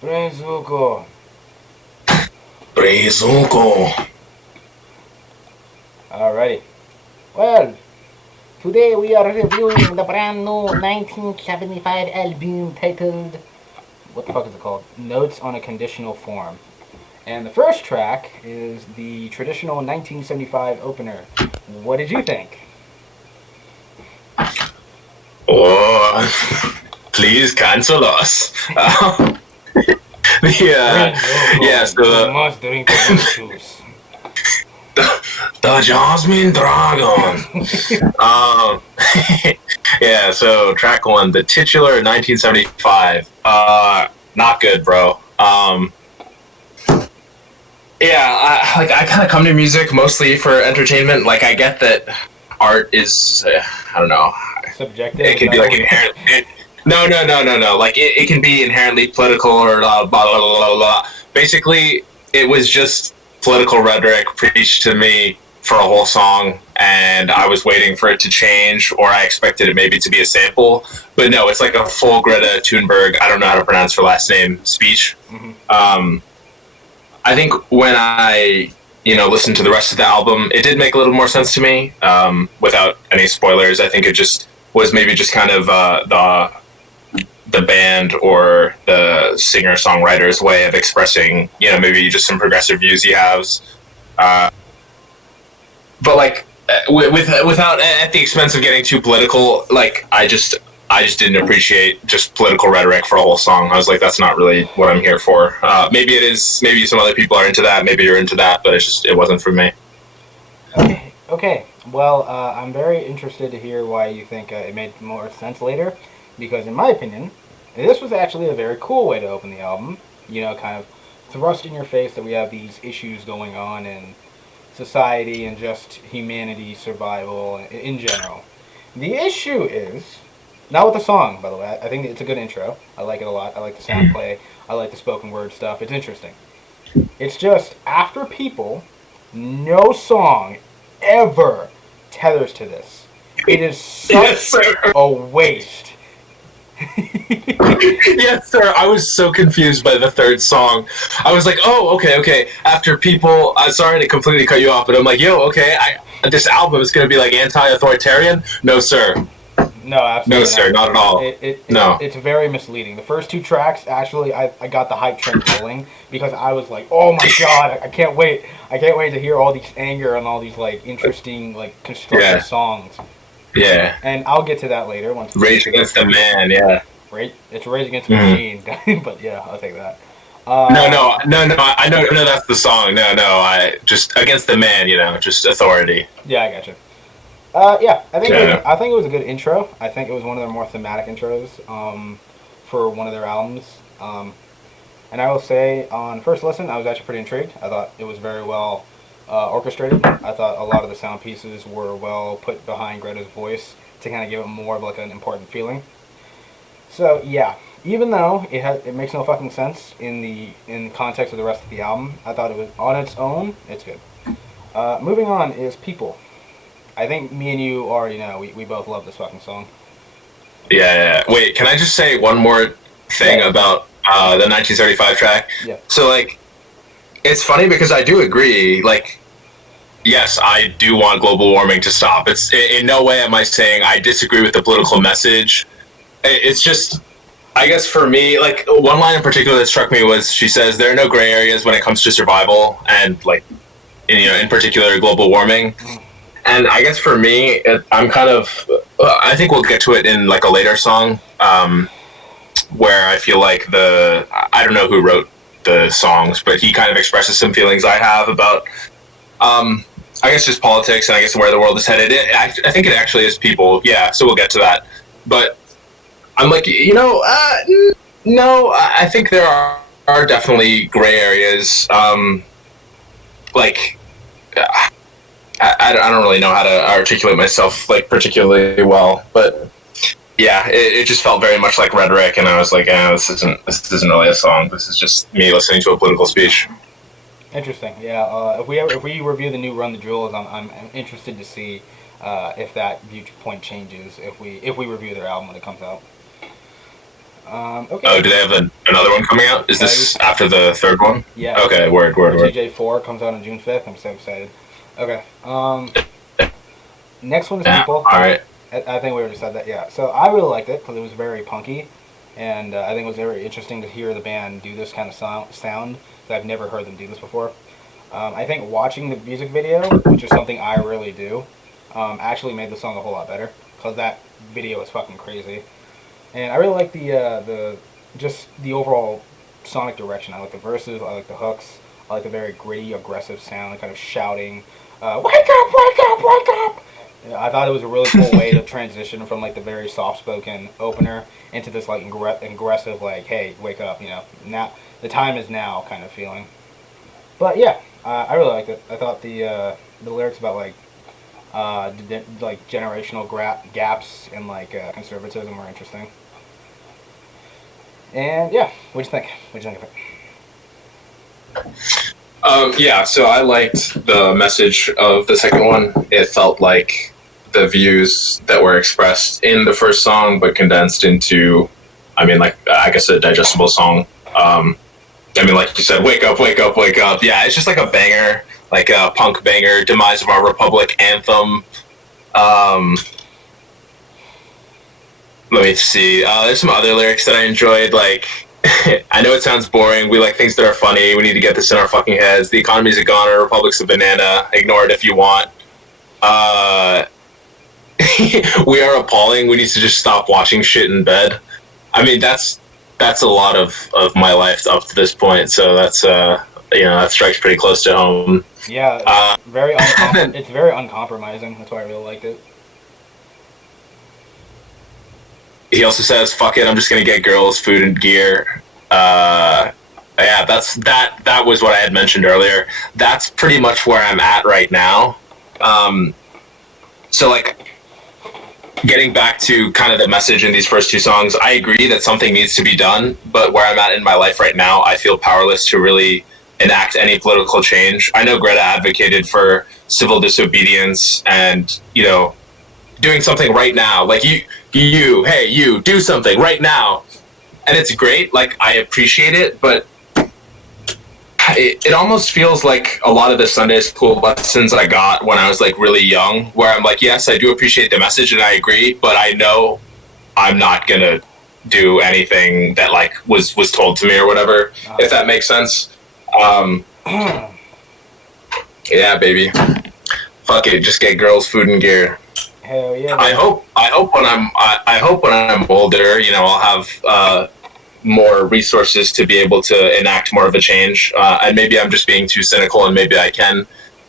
Brazuko. Brazuko. Alrighty. Well, today we are reviewing the brand new 1975 album titled, what the fuck is it called? Notes on a Conditional Form. And the first track is the traditional 1975 opener. What did you think? Oh, please cancel us. Yeah, Brazuko, so you must drink the juice. the Jasmine Dragon. Um, yeah, so track one, the titular 1975. Not good, bro. Yeah, I kind of come to music mostly for entertainment. Like, I get that art is, I don't know, Subjective? it Is can that be what like we inherent. No. Like, it can be inherently political or blah, blah, blah, blah, blah. Basically, it was just political rhetoric preached to me for a whole song, and I was waiting for it to change, or I expected it maybe to be a sample. But no, it's like a full Greta Thunberg, I don't know how to pronounce her last name, speech. Mm-hmm. I think when I listened to the rest of the album, it did make a little more sense to me. Without any spoilers, I think it just was maybe just kind of the band or the singer songwriter's way of expressing, maybe just some progressive views he has. Uh, but like without at the expense of getting too political, like I just didn't appreciate just political rhetoric for a whole song. I was like, that's not really what I'm here for. Maybe it is. Maybe some other people are into that. Maybe you're into that, but it wasn't for me. Okay. Okay. Well, I'm very interested to hear why you think it made more sense later, because in my opinion, this was actually a very cool way to open the album. You know, kind of thrust in your face that we have these issues going on in society and just humanity, survival in general. The issue is not with the song, by the way. I think it's a good intro. I like it a lot. I like the sound play. I like the spoken word stuff. It's interesting. It's just after people, no song ever tethers to this. It is Yes, such sir. a waste. Yes, sir. I was so confused by the third song. I was like, oh, okay. After people, I'm sorry to completely cut you off, but I'm like, yo, okay, this album is going to be like anti-authoritarian. No, sir. No, No, absolutely sir. not. Not at all. No. It's very misleading. The first two tracks, actually, I got the hype train rolling because I was like, oh my god, I can't wait. I can't wait to hear all these anger and all these, like, interesting, like, constructive Yeah. songs. Yeah. And I'll get to that later once we Rage get to Against the Man. Yeah. It's Rage Against the Mm-hmm. Machine, but yeah, I'll take that. No. I know that's the song. No. I just Against the Man. Just authority. Yeah, I gotcha. Yeah, Yeah. I think it was a good intro. I think it was one of their more thematic intros for one of their albums. And I will say, on first listen, I was actually pretty intrigued. I thought it was very well orchestrated. I thought a lot of the sound pieces were well put behind Greta's voice to kind of give it more of like an important feeling. So yeah, even though it makes no fucking sense in the context of the rest of the album, I thought it was on its own. It's good. Moving on is People. I think me and you already know we both love this fucking song. Yeah. Wait, can I just say one more thing Yeah. about the 1975 track? Yeah. So, like, it's funny because I do agree. Like, yes, I do want global warming to stop. It's in no way am I saying I disagree with the political message. It's just, I guess for me, like, one line in particular that struck me was she says there are no gray areas when it comes to survival and, like, in particular global warming. And I guess for me, I'm kind of. I think we'll get to it in like a later song, where I feel like I don't know who wrote the songs, but he kind of expresses some feelings I have about. I guess just politics and I guess where the world is headed. I think it actually is people. Yeah, so we'll get to that. But I'm like, no, I think there are definitely gray areas. Like. I don't really know how to articulate myself like particularly well, but yeah, it just felt very much like rhetoric, and I was like, this isn't really a song. This is just me listening to a political speech. Interesting. Yeah. If we review the new Run the Jewels, I'm interested to see if that viewpoint changes if we review their album when it comes out. Okay. Oh, do they have another one coming out? Is this after the third one? Yeah. Okay, word. TJ4 comes out on June 5th. I'm so excited. Okay. Next one is Yeah, People. alright. I think we already said that, yeah. So I really liked it because it was very punky, and I think it was very interesting to hear the band do this kind of sound. I've never heard them do this before. I think watching the music video, which is something I really do, actually made the song a whole lot better because that video is fucking crazy. And I really like just the overall sonic direction. I like the verses, I like the hooks, I like the very gritty, aggressive sound, kind of shouting, "Wake up, wake up, wake up!" Yeah, I thought it was a really cool way to transition from like the very soft-spoken opener into this like aggressive, like, "Hey, wake up!" Now the time is now kind of feeling. But yeah, I really liked it. I thought the lyrics about like generational gaps and like conservatism were interesting. And yeah, what'd you think? What'd you think of it? Yeah, so I liked the message of the second one. It felt like the views that were expressed in the first song, but condensed into, I mean, like, I guess a digestible song. I mean, like you said, wake up, wake up, wake up. Yeah, it's just like a banger, like a punk banger, Demise of Our Republic anthem. Let me see. There's some other lyrics that I enjoyed, like, I know it sounds boring. We like things that are funny. We need to get this in our fucking heads. The economy's a goner. Republic's a banana. Ignore it if you want. We are appalling. We need to just stop watching shit in bed. I mean, that's a lot of my life up to this point. So that's that strikes pretty close to home. Yeah, it's very uncompromising. That's why I really liked it. He also says, "Fuck it, I'm just gonna get girls, food, and gear." Yeah, that was what I had mentioned earlier. That's pretty much where I'm at right now. So like, getting back to kind of the message in these first two songs, I agree that something needs to be done. But where I'm at in my life right now, I feel powerless to really enact any political change. I know Greta advocated for civil disobedience and doing something right now, like you do something right now, and it's great. Like, I appreciate it, but it almost feels like a lot of the Sunday school lessons I got when I was like really young, where I'm like, yes, I do appreciate the message and I agree, but I know I'm not gonna do anything that like was told to me or whatever, if that makes sense. Yeah, baby, fuck it, just get girls, food, and gear. Hell yeah. I hope when I'm older, I'll have more resources to be able to enact more of a change. And maybe I'm just being too cynical, and maybe I can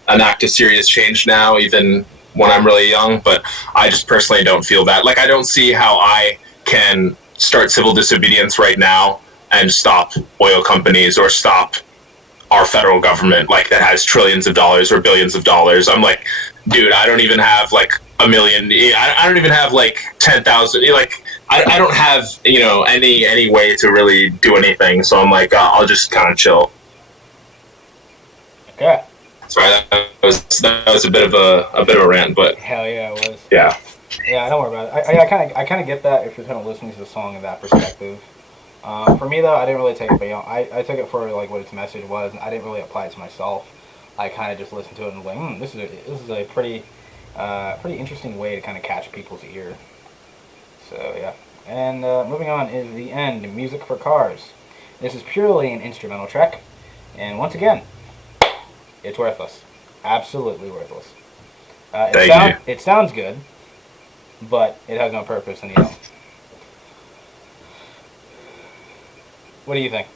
enact a serious change now, even when I'm really young. But I just personally don't feel that. Like, I don't see how I can start civil disobedience right now and stop oil companies or stop our federal government, like, that has trillions of dollars or billions of dollars. I'm like, dude, I don't even have like a million. I don't even have like 10,000. Like, I don't have any way to really do anything. So I'm like, I'll just kind of chill. Okay. Sorry, that was a bit of a rant, but hell yeah, it was. Yeah. Yeah, don't worry about it. I kind of get that if you're kind of listening to the song in that perspective. For me though, I didn't really take it beyond. I took it for like what its message was, and I didn't really apply it to myself. I kind of just listened to it and was like, this is a pretty interesting way to kind of catch people's ear. So yeah, and moving on is The End, Music for Cars. This is purely an instrumental track, and once again, it's worthless, absolutely worthless. It sounds good, but it has no purpose in the album. What do you think?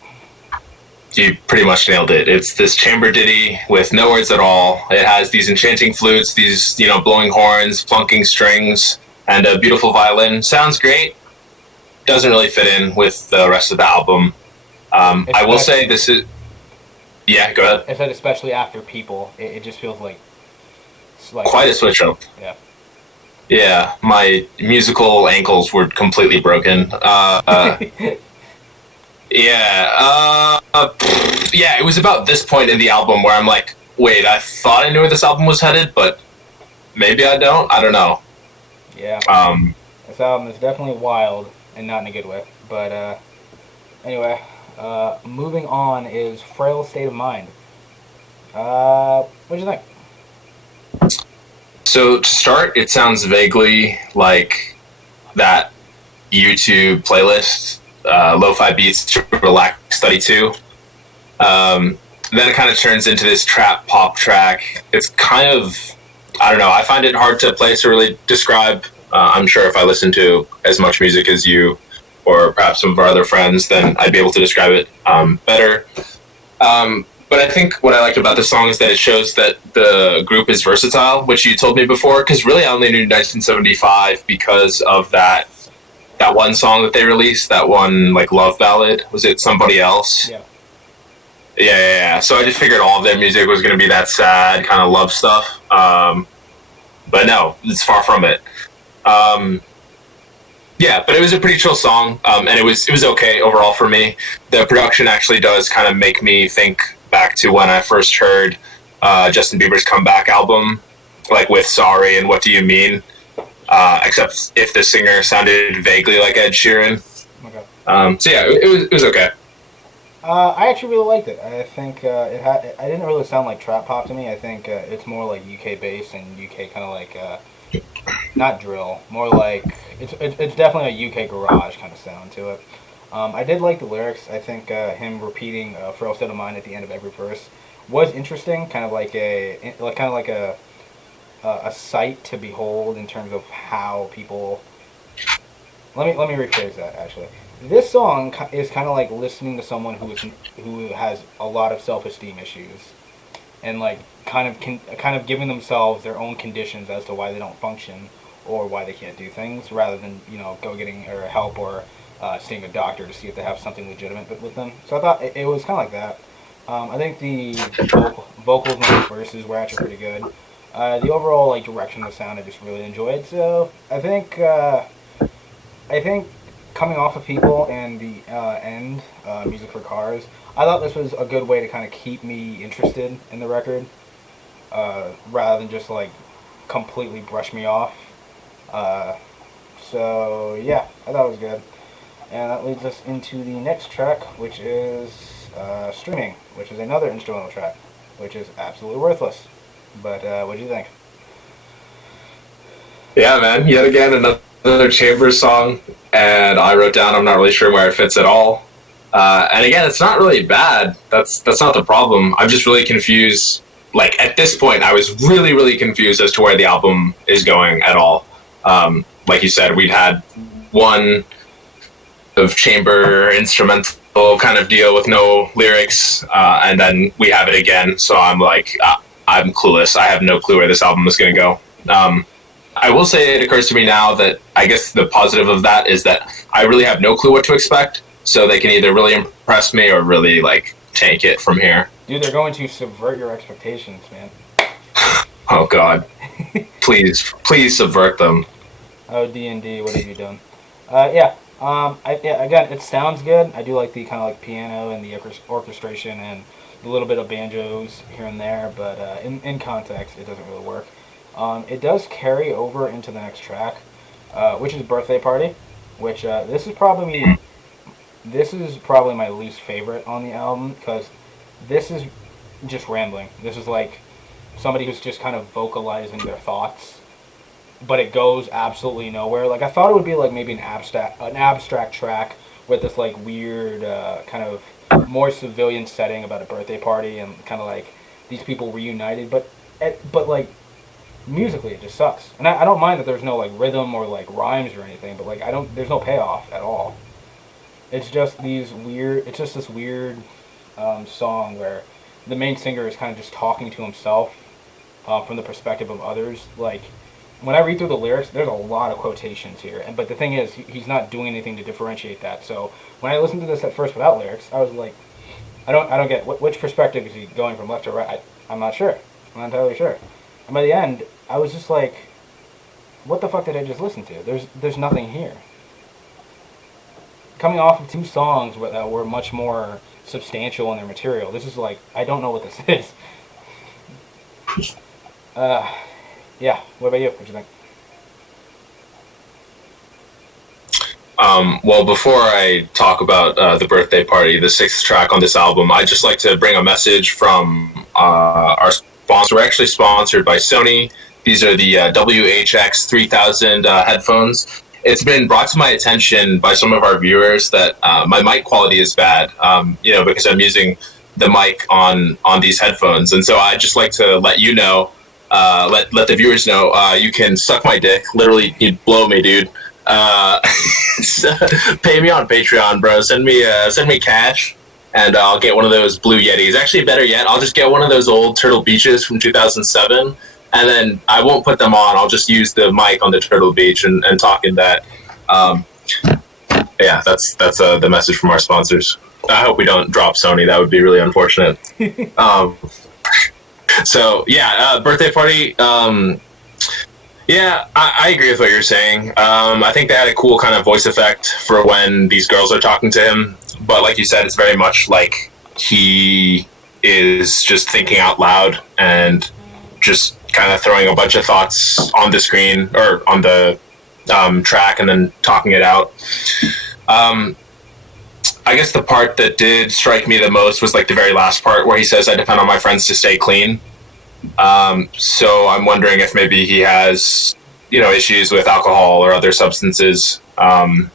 You pretty much nailed it. It's this chamber ditty with no words at all. It has these enchanting flutes, these blowing horns, plunking strings, and a beautiful violin. Sounds great. Doesn't really fit in with the rest of the album. I will say this is... Yeah, go ahead. I said especially after People, it just feels like quite a switch up. Yeah. Yeah, my musical ankles were completely broken. Yeah, it was about this point in the album where I'm like, wait, I thought I knew where this album was headed, but maybe I don't. I don't know. Yeah. This album is definitely wild, and not in a good way. But anyway, moving on is Frail State of Mind. What do you think? So to start, it sounds vaguely like that YouTube playlist, lo-fi beats to relax study to. Then it kind of turns into this trap pop track. It's kind of, I don't know, I find it hard to place or really describe. I'm sure if I listen to as much music as you or perhaps some of our other friends, then I'd be able to describe it better. But I think what I liked about this song is that it shows that the group is versatile, which you told me before, because really I only knew 1975 because of that one song that they released, that one like love ballad. Was it Somebody Else? Yeah. Yeah. So I just figured all of their music was going to be that sad kind of love stuff. But no, it's far from it. Yeah, but it was a pretty chill song, and it was okay overall for me. The production actually does kind of make me think back to when I first heard Justin Bieber's comeback album, like with Sorry and What Do You Mean, except if the singer sounded vaguely like Ed Sheeran. Okay. So yeah, it was okay. I actually really liked it. I think it didn't really sound like trap pop to me. I think it's more like UK bass and UK kind of like not drill, more like it's definitely a UK garage kind of sound to it. I did like the lyrics. I think him repeating "Frail State of Mind" at the end of every verse was interesting, kind of like a sight to behold in terms of how people. Let me rephrase that actually. This song is kind of like listening to someone who has a lot of self-esteem issues, and like kind of giving themselves their own conditions as to why they don't function or why they can't do things, rather than go getting or help or seeing a doctor to see if they have something legitimate with them. So I thought it was kind of like that. I think the vocals in the verses were actually pretty good. The overall like direction of the sound I just really enjoyed. So I think coming off of People and the end, Music for Cars, I thought this was a good way to kind of keep me interested in the record, rather than just like completely brush me off. So yeah, I thought it was good. And that leads us into the next track, which is Streaming, which is another instrumental track, which is absolutely worthless. But what do you think? Yeah, man. Yet again, another Chambers song, and I wrote down I'm not really sure where it fits at all. And again, it's not really bad. That's not the problem. I'm just really confused. Like at this point, I was really, really confused as to where the album is going at all. Like you said, we'd had one of chamber instrumental kind of deal with no lyrics, and then we have it again. So I'm like, I'm clueless. I have no clue where this album is going to go. I will say it occurs to me now that I guess the positive of that is that I really have no clue what to expect. So they can either really impress me or really like tank it from here. Dude, they're going to subvert your expectations, man. Oh God, please subvert them. Oh, D&D, what have you done? Yeah. Again, it sounds good. I do like the kind of like piano and the orchestration and a little bit of banjos here and there, but in context, it doesn't really work. It does carry over into the next track, which is Birthday Party, which this is probably my least favorite on the album, because this is just rambling. This is like somebody who's just kind of vocalizing their thoughts, but it goes absolutely nowhere. Like I thought it would be like maybe an abstract track with this like weird kind of more civilian setting about a birthday party and kind of like these people reunited, but like musically it just sucks. And I don't mind that there's no like rhythm or like rhymes or anything, but like there's no payoff at all. It's just this weird song where the main singer is kind of just talking to himself from the perspective of others. Like when I read through the lyrics, there's a lot of quotations here, but the thing is, he's not doing anything to differentiate that. So when I listened to this at first without lyrics, I was like, I don't get which perspective is he going from left to right. I'm not sure. I'm not entirely sure. And by the end, I was just like, what the fuck did I just listen to? There's nothing here. Coming off of two songs that were much more substantial in their material, this is like, I don't know what this is. Yeah, what about you? What do you think? Well, before I talk about the birthday party, the sixth track on this album, I'd just like to bring a message from our sponsor. We're actually sponsored by Sony. These are the WHX 3000 headphones. It's been brought to my attention by some of our viewers that my mic quality is bad, because I'm using the mic on these headphones. And so I'd just like to let you know, let the viewers know, you can suck my dick. Literally, you'd blow me, dude. Pay me on Patreon, bro. Send me cash, and I'll get one of those Blue Yetis. Actually, better yet, I'll just get one of those old Turtle Beaches from 2007, and then I won't put them on. I'll just use the mic on the Turtle Beach and talk in that. Yeah, that's the message from our sponsors. I hope we don't drop Sony. That would be really unfortunate. So yeah, birthday party. Yeah, I agree with what you're saying. I think they had a cool kind of voice effect for when these girls are talking to him. But like you said, it's very much like he is just thinking out loud and just kind of throwing a bunch of thoughts on the screen or on the track and then talking it out. I guess the part that did strike me the most was like the very last part where he says, "I depend on my friends to stay clean." So I'm wondering if maybe he has, issues with alcohol or other substances. And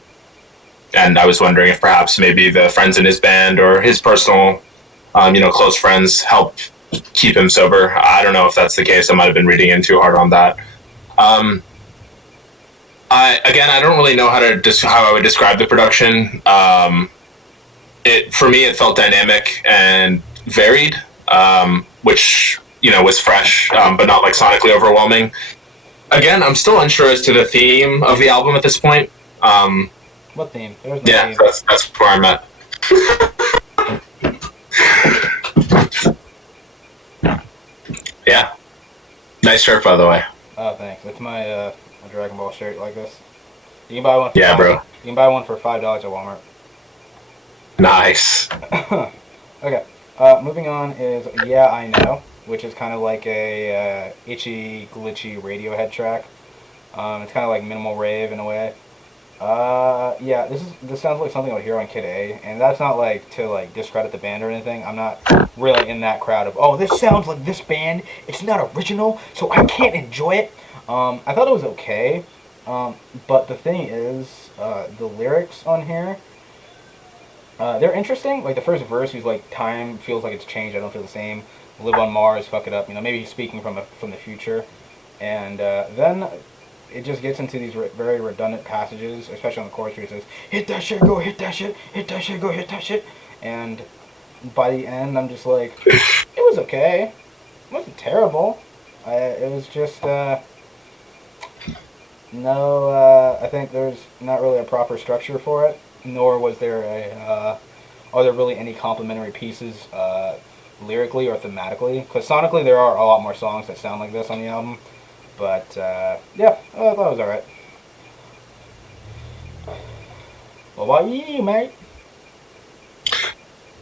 I was wondering if perhaps maybe the friends in his band or his personal, close friends help keep him sober. I don't know if that's the case. I might have been reading in too hard on that. I don't really know how I would describe the production. For me, it felt dynamic and varied, which was fresh, but not like sonically overwhelming. Again, I'm still unsure as to the theme of the album at this point. What theme? There's no theme. That's where I'm at. Yeah, nice shirt, by the way. Oh, thanks. It's my Dragon Ball shirt like this. You can buy one. For bro. You can buy one for $5 at Walmart. Nice. Okay. Moving on is Yeah, I Know, which is kind of like a itchy, glitchy Radiohead track. It's kind of like minimal rave in a way. Yeah, this sounds like something I would hear on Kid A, and that's not like to like discredit the band or anything. I'm not really in that crowd of, oh, this sounds like this band. It's not original, so I can't enjoy it. I thought it was okay, but the thing is, the lyrics on here, they're interesting. Like the first verse, he's like, "Time feels like it's changed. I don't feel the same. Live on Mars, fuck it up." Maybe he's speaking from the future, and then it just gets into these very redundant passages, especially on the chorus where he says, "Hit that shit, go hit that shit, hit that shit, go hit that shit," and by the end, I'm just like, it was okay. It wasn't terrible. It was just I think there's not really a proper structure for it. Nor was there are there really any complementary pieces lyrically or thematically? Because sonically there are a lot more songs that sound like this on the album. But yeah, I thought it was alright. What about you, mate?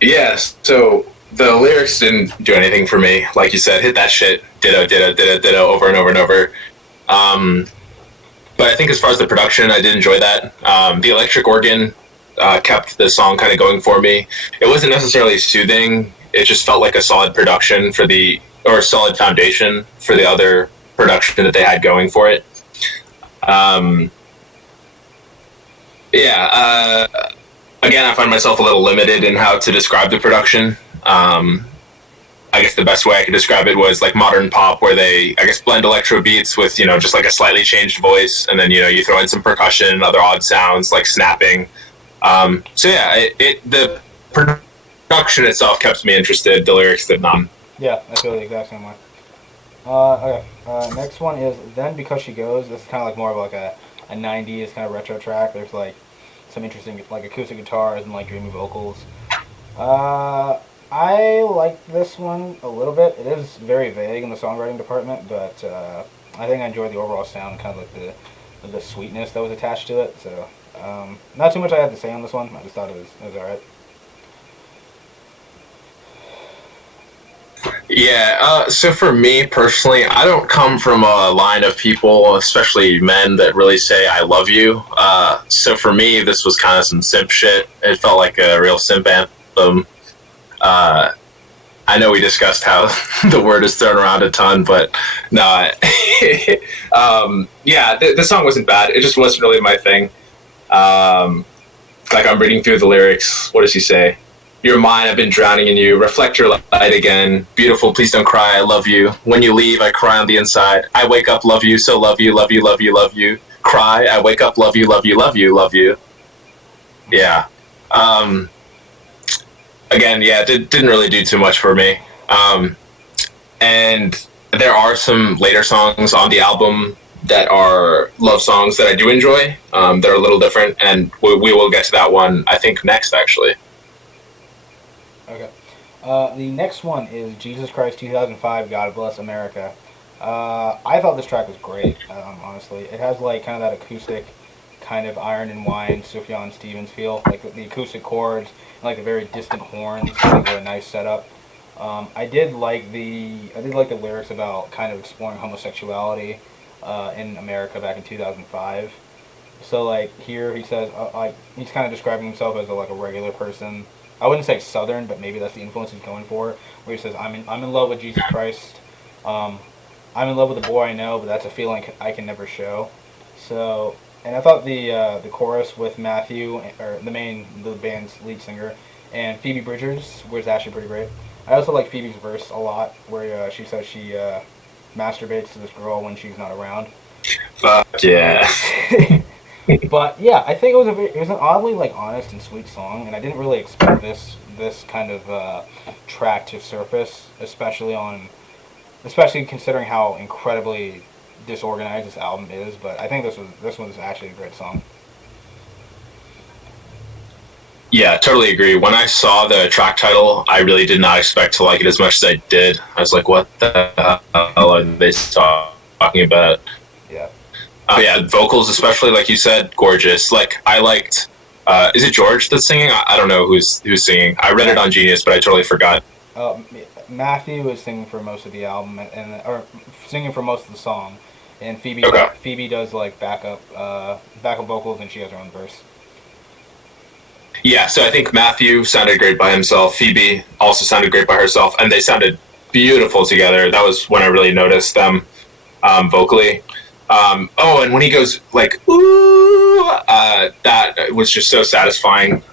Yes, so the lyrics didn't do anything for me. Like you said, hit that shit, ditto, ditto, ditto, ditto, over and over and over. But I think as far as the production, I did enjoy that. The electric organ kept the song kind of going for me. It wasn't necessarily soothing. It just felt like a solid production or a solid foundation for the other production that they had going for it. Again, I find myself a little limited in how to describe the production. I guess the best way I could describe it was like modern pop, where they, I guess, blend electro beats with, just like a slightly changed voice, and then, you throw in some percussion and other odd sounds like snapping. The production itself kept me interested. The lyrics did not. Yeah, I feel the exact same way. Okay. Next one is Then Because She Goes. This is kind of like more of like a 90s kind of retro track. There's like some interesting like acoustic guitars and like dreamy vocals. I like this one a little bit. It is very vague in the songwriting department, but I think I enjoyed the overall sound and kind of like the sweetness that was attached to it. So not too much I had to say on this one. I just thought it was alright. Yeah, so for me personally, I don't come from a line of people, especially men, that really say "I love you." So for me, this was kind of some simp shit. It felt like a real simp anthem. Uh, I know we discussed how the word is thrown around a ton, but no. Yeah, the song wasn't bad. It just wasn't really my thing. Um, like I'm reading through the lyrics. What does he say? You're mine, I've been drowning in you. Reflect your light again. Beautiful, please don't cry, I love you. When you leave, I cry on the inside. I wake up, love you, so love you, love you, love you, love you. Cry, I wake up, love you, love you, love you, love you. Yeah. Um, Again, yeah, didn't really do too much for me. And there are some later songs on the album that are love songs that I do enjoy. They're a little different, and we will get to that one, I think, next, actually. Okay. The next one is Jesus Christ 2005, God Bless America. I thought this track was great, honestly. It has like kind of that acoustic, kind of Iron and Wine, Sufjan Stevens feel, like the acoustic chords, and like the very distant horns. I think were a nice setup. I did like the lyrics about kind of exploring homosexuality in America back in 2005. So like here he says like he's kind of describing himself as like a regular person. I wouldn't say Southern, but maybe that's the influence he's going for. Where he says I'm in love with Jesus Christ. Um, I'm in love with a boy I know, but that's a feeling I can never show. So, and I thought the chorus with Matthew, or the band's lead singer, and Phoebe Bridgers was actually pretty great. I also like Phoebe's verse a lot, where she says she masturbates to this girl when she's not around. Fuck yeah. But yeah, I think it was an oddly like honest and sweet song, and I didn't really expect this kind of track to surface, especially considering how incredibly disorganized this album is. But I think this one is actually a great song. Yeah, totally agree. When I saw the track title, I really did not expect to like it as much as I did. I was like, what the hell are they talking about? Yeah. Yeah, vocals especially, like you said, gorgeous. Like I liked. Is it George that's singing? I don't know who's singing. I read it on Genius, but I totally forgot. Matthew is singing for most of the album, or singing for most of the song, and Okay. Phoebe does like backup vocals, and she has her own verse. Yeah, so I think Matthew sounded great by himself. Phoebe also sounded great by herself, and they sounded beautiful together. That was when I really noticed them vocally. Oh, and when he goes like "ooh," that was just so satisfying.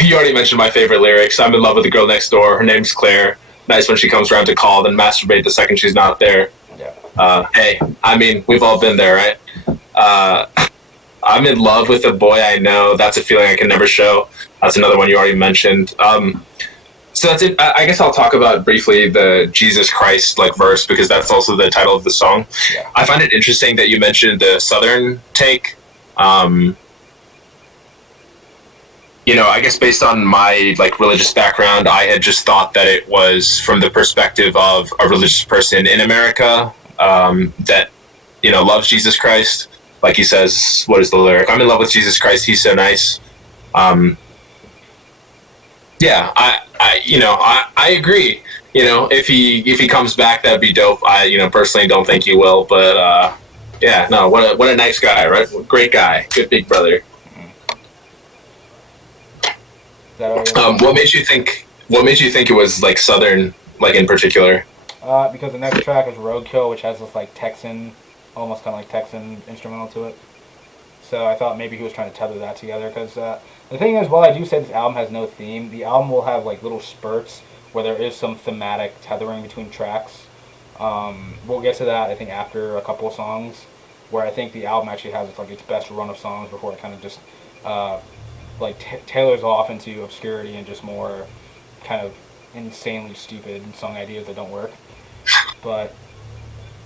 You already mentioned my favorite lyrics. I'm in love with the girl next door. Her name's Claire. Nice when she comes around to call, then masturbate the second she's not there. Yeah. Hey, I mean, we've all been there, right? I'm in love with a boy I know. That's a feeling I can never show. That's another one you already mentioned. So that's it. I guess I'll talk about briefly the Jesus Christ like verse because that's also the title of the song. Yeah. I find it interesting that you mentioned the Southern take. I guess based on my like religious background, I had just thought that it was from the perspective of a religious person in America that loves Jesus Christ. Like he says, what is the lyric? I'm in love with Jesus Christ. He's so nice. Yeah, I agree. If he comes back, that'd be dope. I personally don't think he will, but yeah, no, what a nice guy, right? Great guy, good big brother. What made you think? What made you think it was like Southern, like in particular? Because the next track is Roadkill, which has this like Texan, almost kind of like Texan instrumental to it. So I thought maybe he was trying to tether that together. Because the thing is, while I do say this album has no theme, the album will have like little spurts where there is some thematic tethering between tracks. We'll get to that, I think, after a couple of songs, where I think the album actually has like its best run of songs before it kind of just tailors off into obscurity and just more kind of insanely stupid song ideas that don't work. But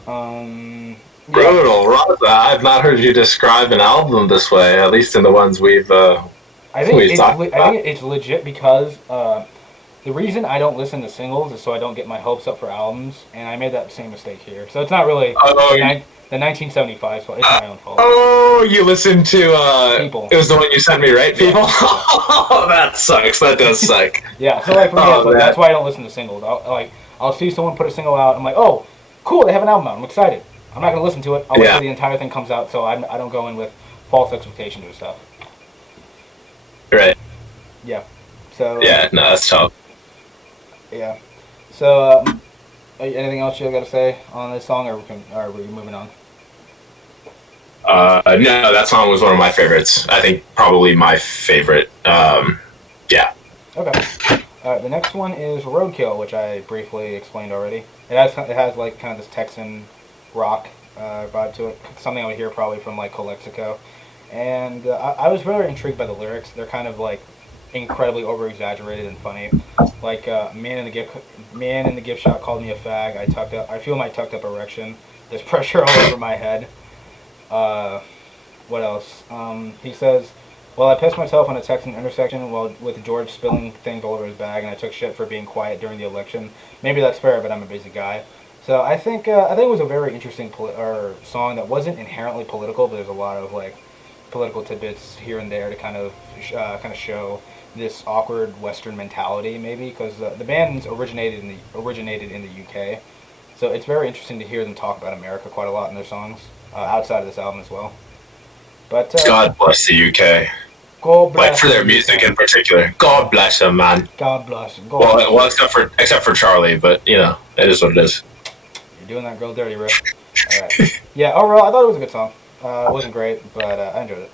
yeah. Brutal, Raza. I've not heard you describe an album this way. At least in the ones we've. I think it's legit because the reason I don't listen to singles is so I don't get my hopes up for albums, and I made that same mistake here. So it's not really the 1975 fault. It's my own fault. Oh, you listened to People. It was the one you sent me, right? People. Yeah. Oh, that sucks. That does suck. Yeah. So like for me, that's why I don't listen to singles. I'll I'll see someone put a single out. I'm like, oh, cool, they have an album out. I'm excited. I'm not gonna listen to it. I'll wait till the entire thing comes out, so I don't go in with false expectations and stuff. Right. Yeah. So. Yeah. No, that's tough. Yeah. So, anything else you got to say on this song, or are we moving on? No, that song was one of my favorites. I think probably my favorite. Yeah. Okay. The next one is Roadkill, which I briefly explained already. It has like kind of this Texan rock vibe to it. Something I would hear probably from like Calexico. And I was very intrigued by the lyrics. They're kind of like incredibly over exaggerated and funny. Like man in the gift shop called me a fag. I feel my tucked up erection. There's pressure all over my head. What else? He says, well, I pissed myself on a Texan intersection with George spilling things all over his bag, and I took shit for being quiet during the election. Maybe that's fair, but I'm a busy guy. So I think it was a very interesting song that wasn't inherently political, but there's a lot of like political tidbits here and there to kind of show this awkward Western mentality, maybe, because the band's originated in the UK. So it's very interesting to hear them talk about America quite a lot in their songs, outside of this album as well. But God bless the UK. God bless like for their music in particular. God bless them, man. God bless them. Well, except for Charlie, but you know, it is what it is. You're doing that girl dirty, Rick. All right. Yeah, overall, I thought it was a good song. It wasn't great, but I enjoyed it.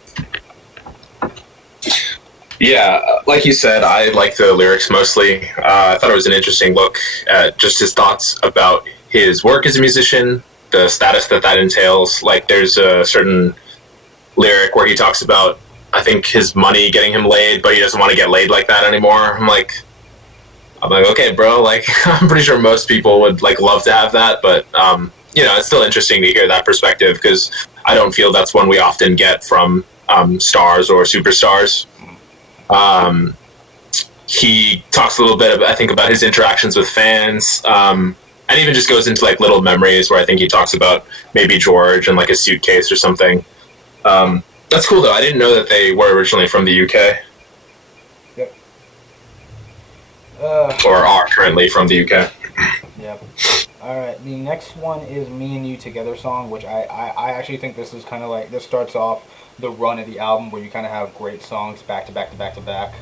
Yeah, like you said, I like the lyrics mostly. I thought it was an interesting look at just his thoughts about his work as a musician, the status that entails. Like, there's a certain lyric where he talks about, I think, his money getting him laid, but he doesn't want to get laid like that anymore. I'm like, okay, bro. Like, I'm pretty sure most people would like love to have that, but you know, it's still interesting to hear that perspective because I don't feel that's one we often get from stars or superstars. He talks a little bit, I think, about his interactions with fans, and even just goes into like little memories where I think he talks about maybe George and like a suitcase or something. That's cool though. I didn't know that they were originally from the UK. Yep. Or are currently from the UK. Yep. All right. The next one is "Me and You Together" song, which I actually think this is kind of like, this starts off the run of the album where you kind of have great songs back to back to back to back.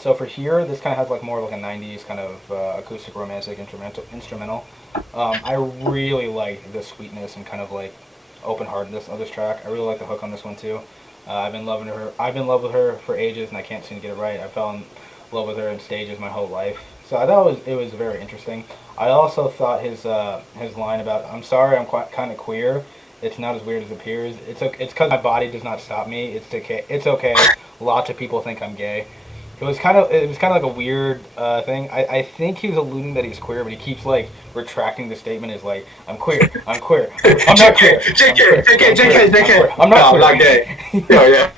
So for here, this kind of has like more like a 90s kind of acoustic romantic instrumental. I really like the sweetness and kind of like open-heartedness of this track. I really like the hook on this one too. I've been in love with her for ages, and I can't seem to get it right. I fell in love with her in stages my whole life. So I thought it was very interesting. I also thought his line about "I'm sorry, I'm kind of queer. It's not as weird as it appears. It's because my body does not stop me. It's okay. It's okay. Lots of people think I'm gay." It was kind of like a weird thing. I think he was alluding that he's queer, but he keeps like retracting the statement as like, I'm queer. I'm not queer. JK. I'm not gay. Yeah.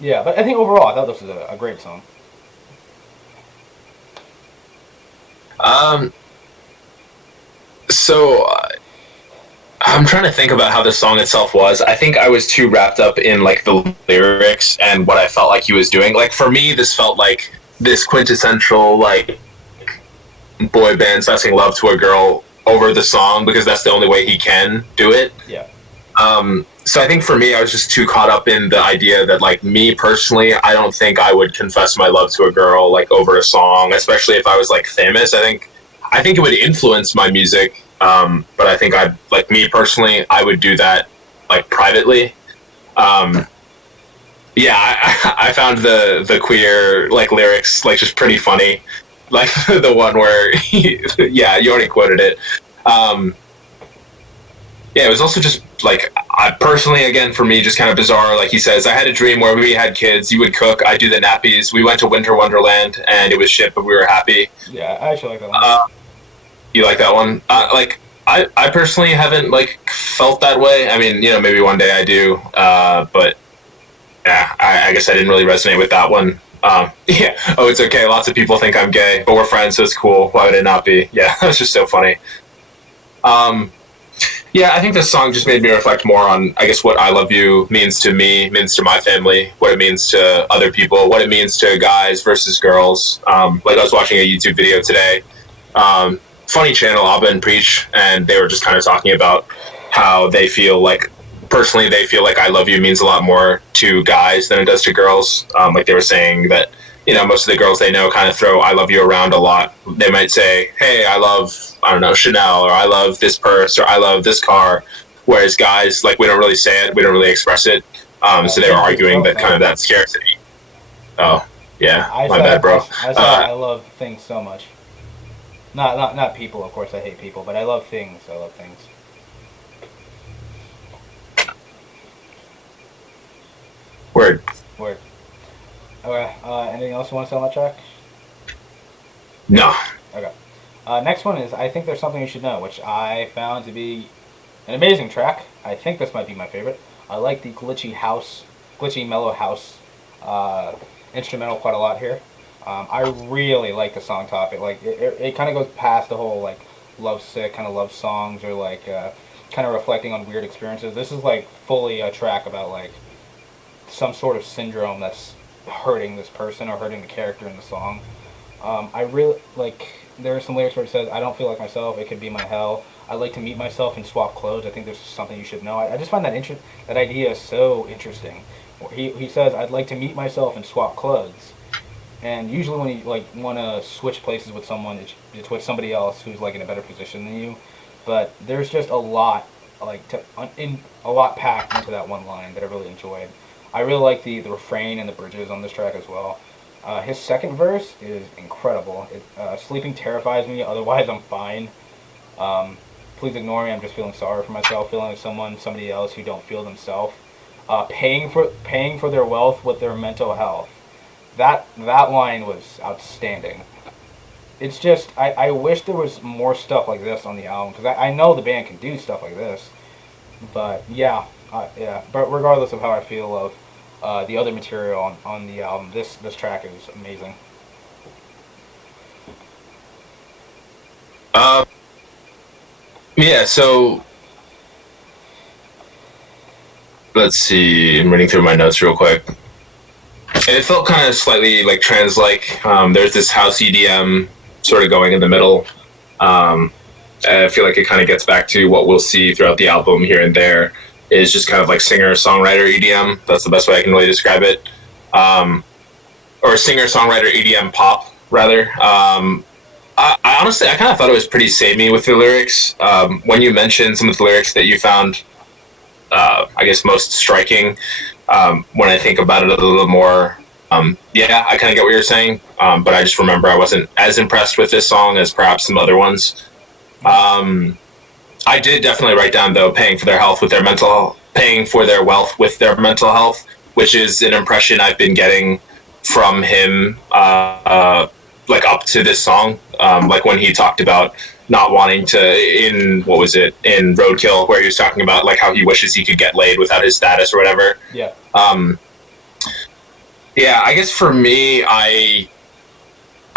Yeah, but I think overall, I thought this was a great song. So I'm trying to think about how the song itself was. I think I was too wrapped up in like the lyrics and what I felt like he was doing. Like for me, this felt like this quintessential like boy band expressing love to a girl over the song because that's the only way he can do it. Yeah. So I think for me, I was just too caught up in the idea that like me personally, I don't think I would confess my love to a girl like over a song, especially if I was like famous. I think it would influence my music. But I think like me personally, I would do that like privately. Yeah, I found the queer like lyrics like just pretty funny, like the one where yeah, you already quoted it. Yeah, it was also just like, I personally, again, for me, just kind of bizarre. Like he says, I had a dream where we had kids. You would cook, I do the nappies. We went to Winter Wonderland, and it was shit, but we were happy. Yeah, I actually like that one. You like that one? Like, I personally haven't like felt that way. I mean, you know, maybe one day I do, but yeah, I guess I didn't really resonate with that one. Yeah. Oh, it's okay. Lots of people think I'm gay, but we're friends, so it's cool. Why would it not be? Yeah, that was just so funny. Yeah, I think this song just made me reflect more on, I guess, what I love you means to me, means to my family, what it means to other people, what it means to guys versus girls. Like I was watching a YouTube video today, funny channel, Abba and Preach, and they were just kind of talking about how they feel like, personally, they feel like I love you means a lot more to guys than it does to girls. Like they were saying that, most of the girls they know kind of throw I love you around a lot. They might say, hey, I don't know, Chanel, or I love this purse, or I love this car. Whereas guys, like, we don't really say it, we don't really express it. So they were Think arguing yourself, that kind though. of that scarcity. Oh, yeah, I my said bad, bro. I said I love things so much. Not people, of course. I hate people, but I love things. I love things. Word. Word. Okay. Anything else you want to say on that track? No. Okay. Next one is I think there's something you should know, which I found to be an amazing track. I think this might be my favorite. I like the glitchy mellow house instrumental quite a lot here. I really like the song topic. Like it kind of goes past the whole like love sick kind of love songs or like kind of reflecting on weird experiences. This is like fully a track about like some sort of syndrome that's hurting this person or hurting the character in the song. I really like. There are some lyrics where it says, "I don't feel like myself. It could be my hell. I like to meet myself and swap clothes." I think there's something you should know. I just find that idea so interesting. He says, "I'd like to meet myself and swap clothes." And usually when you like want to switch places with someone, it's with somebody else who's like in a better position than you. But there's just a lot a lot packed into that one line that I really enjoyed. I really like the refrain and the bridges on this track as well. His second verse is incredible. Sleeping terrifies me, otherwise I'm fine. Please ignore me, I'm just feeling sorry for myself, feeling like somebody else who don't feel themselves. Paying for their wealth with their mental health. That line was outstanding. It's just, I wish there was more stuff like this on the album, because I know the band can do stuff like this. But yeah. But regardless of how I feel of the other material on the album, this track is amazing. Um, yeah, so let's see. I'm reading through my notes real quick. And it felt kind of slightly like trans-like. There's this house EDM sort of going in the middle. I feel like it kind of gets back to what we'll see throughout the album here and there. Is just kind of like singer-songwriter EDM. That's the best way I can really describe it. Or singer-songwriter EDM pop, rather. I honestly, I kind of thought it was pretty samey with the lyrics. When you mentioned some of the lyrics that you found, I guess, most striking, when I think about it a little more, yeah, I kind of get what you're saying. But I just remember I wasn't as impressed with this song as perhaps some other ones. I did definitely write down, though, paying for their wealth with their mental health, which is an impression I've been getting from him, like up to this song. Like when he talked about not wanting to, in ROADKILL, where he was talking about like how he wishes he could get laid without his status or whatever. Yeah. Yeah, I guess for me, I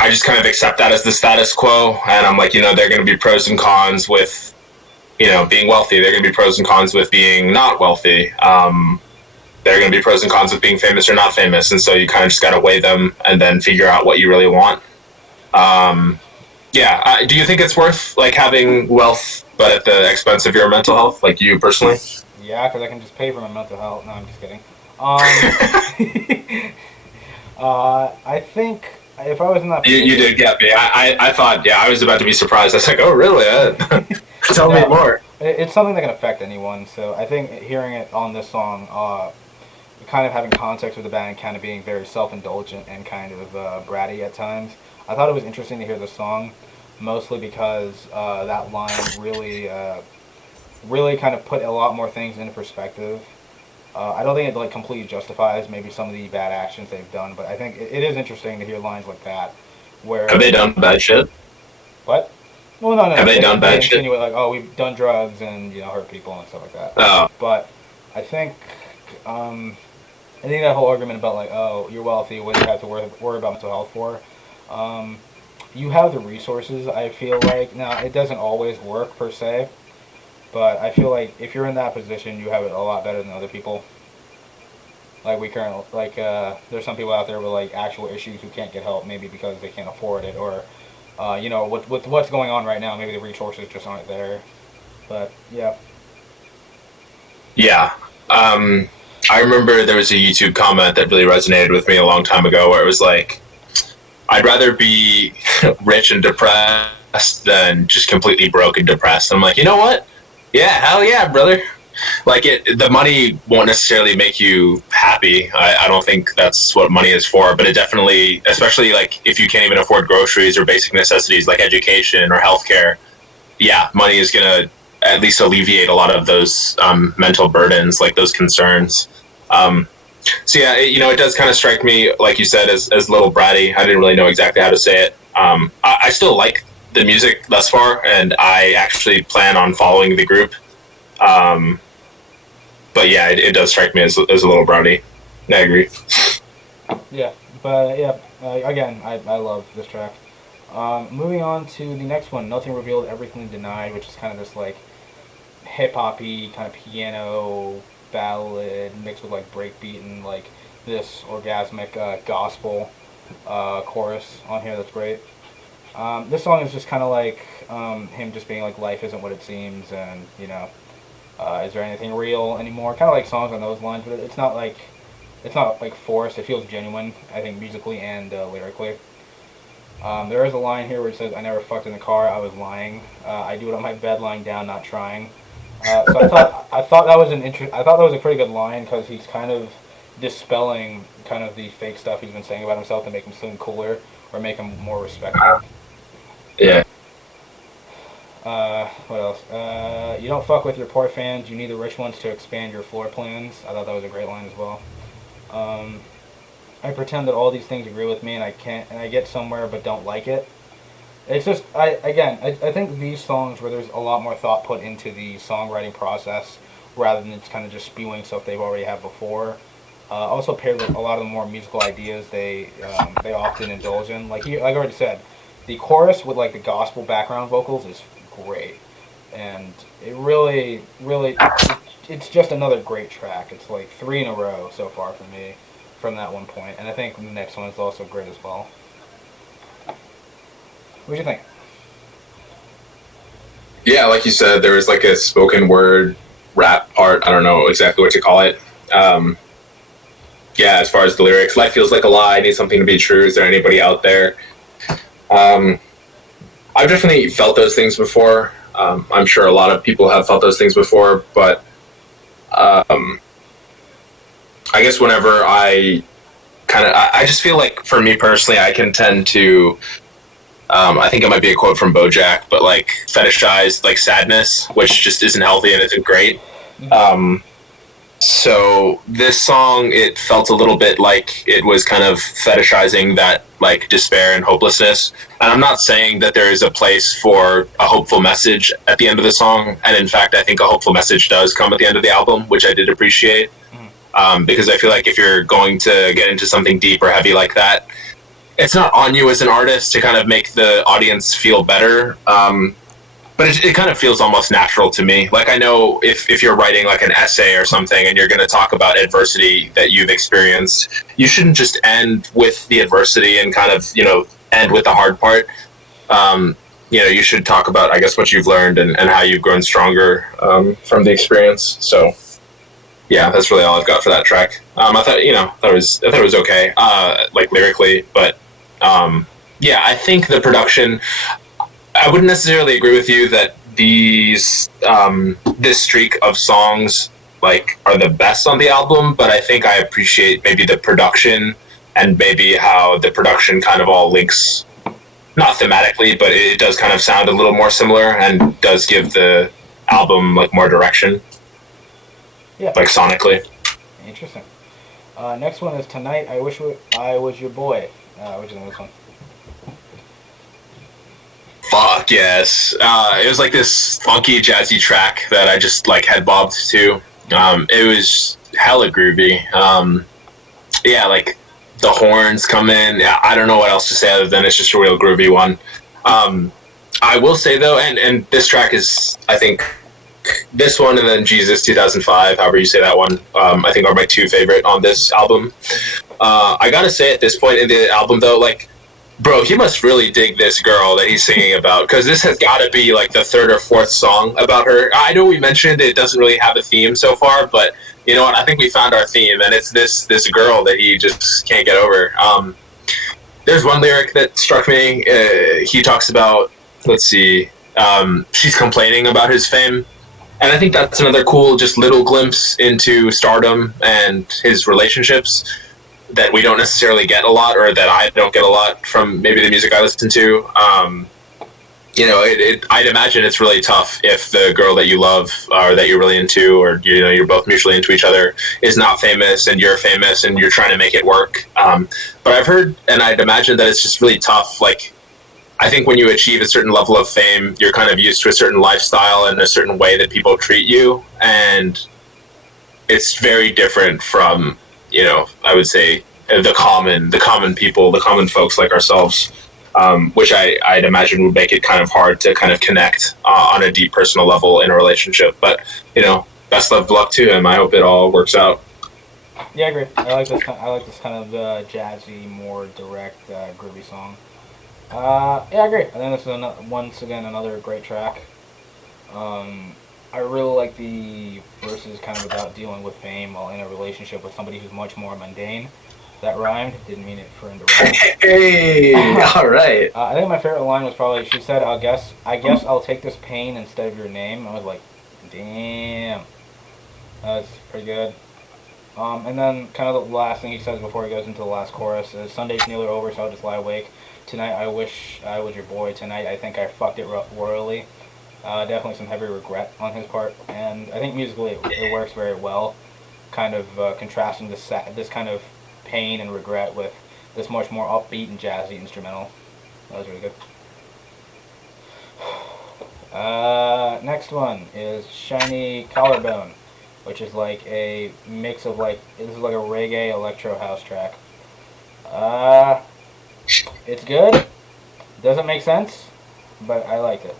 just kind of accept that as the status quo, and I'm like, there are going to be pros and cons with, being wealthy. There are going to be pros and cons with being not wealthy. There are going to be pros and cons with being famous or not famous, and so you kind of just got to weigh them and then figure out what you really want. Yeah, do you think it's worth like having wealth, but at the expense of your mental health, like you personally? Yeah, because I can just pay for my mental health. No, I'm just kidding. I think if I was in that You, position, you did get me. I thought, yeah, I was about to be surprised. I was like, oh, really? Tell me more. It's something that can affect anyone. So I think hearing it on this song, kind of having context with the band, kind of being very self-indulgent and kind of bratty at times, I thought it was interesting to hear this song, mostly because that line really kind of put a lot more things into perspective. I don't think it like completely justifies maybe some of the bad actions they've done, but I think it is interesting to hear lines like that. Where Have they done bad shit? what? Well, no. Have they done bad shit? Insinuate like, oh, we've done drugs and hurt people and stuff like that. Oh. But I think that whole argument about like, oh, you're wealthy, what do you have to worry about mental health for? You have the resources. I feel like now it doesn't always work per se. But I feel like if you're in that position, you have it a lot better than other people. Like we currently, like there's some people out there with like actual issues who can't get help, maybe because they can't afford it, or with what's going on right now, maybe the resources just aren't there. But yeah. Yeah. I remember there was a YouTube comment that really resonated with me a long time ago where it was like, I'd rather be rich and depressed than just completely broke and depressed. And I'm like, you know what? Yeah, hell yeah, brother. Like the money won't necessarily make you happy. I don't think that's what money is for, but it definitely, especially like if you can't even afford groceries or basic necessities like education or healthcare, yeah, money is gonna at least alleviate a lot of those mental burdens, like those concerns. Um, so yeah, it does kind of strike me, like you said, as a little bratty. I didn't really know exactly how to say it. I still like the music thus far, and I actually plan on following the group. Um, but yeah, it does strike me as a little bratty. I agree. Yeah, but yeah, again, I love this track. Moving on to the next one, Nothing Revealed, Everything Denied, which is kind of this like hip hoppy kind of piano ballad mixed with like breakbeat and like this orgasmic gospel chorus on here that's great. This song is just kind of like him just being like life isn't what it seems, and is there anything real anymore? Kind of like songs on those lines, but it's not like forced. It feels genuine, I think, musically and lyrically. There is a line here where it says, "I never fucked in the car. I was lying. I do it on my bed, lying down, not trying." So I thought that was I thought that was a pretty good line because he's kind of dispelling kind of the fake stuff he's been saying about himself to make him seem cooler or make him more respected. Yeah. What else? You don't fuck with your poor fans. You need the rich ones to expand your floor plans. I thought that was a great line as well. I pretend that all these things agree with me, and I get somewhere but don't like it. It's just I think these songs where there's a lot more thought put into the songwriting process rather than it's kind of just spewing stuff they've already had before. Also paired with a lot of the more musical ideas they often indulge in. Like I already said, the chorus with like the gospel background vocals is great, and it really it's just another great track. It's like 3 in a row so far for me from that one point, and I think the next one is also great as well. What do you think? Yeah, like you said, there was like a spoken word rap part. I don't know exactly what to call it. Yeah, as far as the lyrics, life feels like a lie. I need something to be true. Is there anybody out there? I've definitely felt those things before. I'm sure a lot of people have felt those things before, but I guess whenever I just feel like for me personally, I can tend to, I think it might be a quote from BoJack, but like fetishize like sadness, which just isn't healthy and isn't great. So this song, it felt a little bit like it was kind of fetishizing that like despair and hopelessness. And I'm not saying that there is a place for a hopeful message at the end of the song. And in fact, I think a hopeful message does come at the end of the album, which I did appreciate. Because I feel like if you're going to get into something deep or heavy like that, it's not on you as an artist to kind of make the audience feel better. But it kind of feels almost natural to me. Like I know if you're writing like an essay or something and you're going to talk about adversity that you've experienced, you shouldn't just end with the adversity and kind of, end with the hard part. You should talk about, I guess, what you've learned and how you've grown stronger from the experience. So yeah, that's really all I've got for that track. I thought it was okay, like lyrically, but yeah, I think the production, I wouldn't necessarily agree with you that these this streak of songs like are the best on the album, but I think I appreciate maybe the production and maybe how the production kind of all links, not thematically, but it does kind of sound a little more similar and does give the album like more direction. Yeah. Like sonically. Interesting. Next one is Tonight I Wish I Was Your Boy. Which is the next one? Fuck yes. It was like this funky jazzy track that I just like head bobbed to. It was hella groovy. Yeah, like the horns come in. I don't know what else to say other than it's just a real groovy one. I will say though, and this track is, I think, this one and then Jesus 2005, however you say that one, I think are my two favorite on this album. I gotta say at this point in the album though, like, bro, he must really dig this girl that he's singing about, because this has got to be like the third or fourth song about her. I know we mentioned it doesn't really have a theme so far, but you know what? I think we found our theme, and it's this girl that he just can't get over. There's one lyric that struck me. He talks about, let's see, she's complaining about his fame. And I think that's another cool, just little glimpse into stardom and his relationships that we don't necessarily get a lot, or that I don't get a lot from maybe the music I listen to. You know, I'd imagine it's really tough if the girl that you love or that you're really into, or you know, you're both mutually into each other, is not famous and you're famous and you're trying to make it work. But I've heard, and I'd imagine that it's just really tough. Like, I think when you achieve a certain level of fame, you're kind of used to a certain lifestyle and a certain way that people treat you, and it's very different from, you know, I would say the common people, the common folks like ourselves, which I'd imagine would make it kind of hard to kind of connect on a deep personal level in a relationship. But, you know, best of luck to him. I hope it all works out. Yeah, I agree. I like this kind of jazzy, more direct, groovy song. Yeah, I agree. I think this is once again another great track. I really like the verses kind of about dealing with fame while in a relationship with somebody who's much more mundane. That rhymed. Didn't mean it for him to rhyme. Hey, all right. I think my favorite line was probably, she said, I guess I'll take this pain instead of your name. I was like, damn. That's pretty good. And then kind of the last thing he says before he goes into the last chorus is, Sunday's nearly over, so I'll just lie awake. Tonight I wish I was your boy. Tonight I think I fucked it royally. Definitely some heavy regret on his part. And I think musically it works very well. Kind of contrasting this kind of pain and regret with this much more upbeat and jazzy instrumental. That was really good. Next one is Shiny Collarbone, which is like a mix of this is like a reggae electro house track. It's good. Doesn't make sense, but I liked it.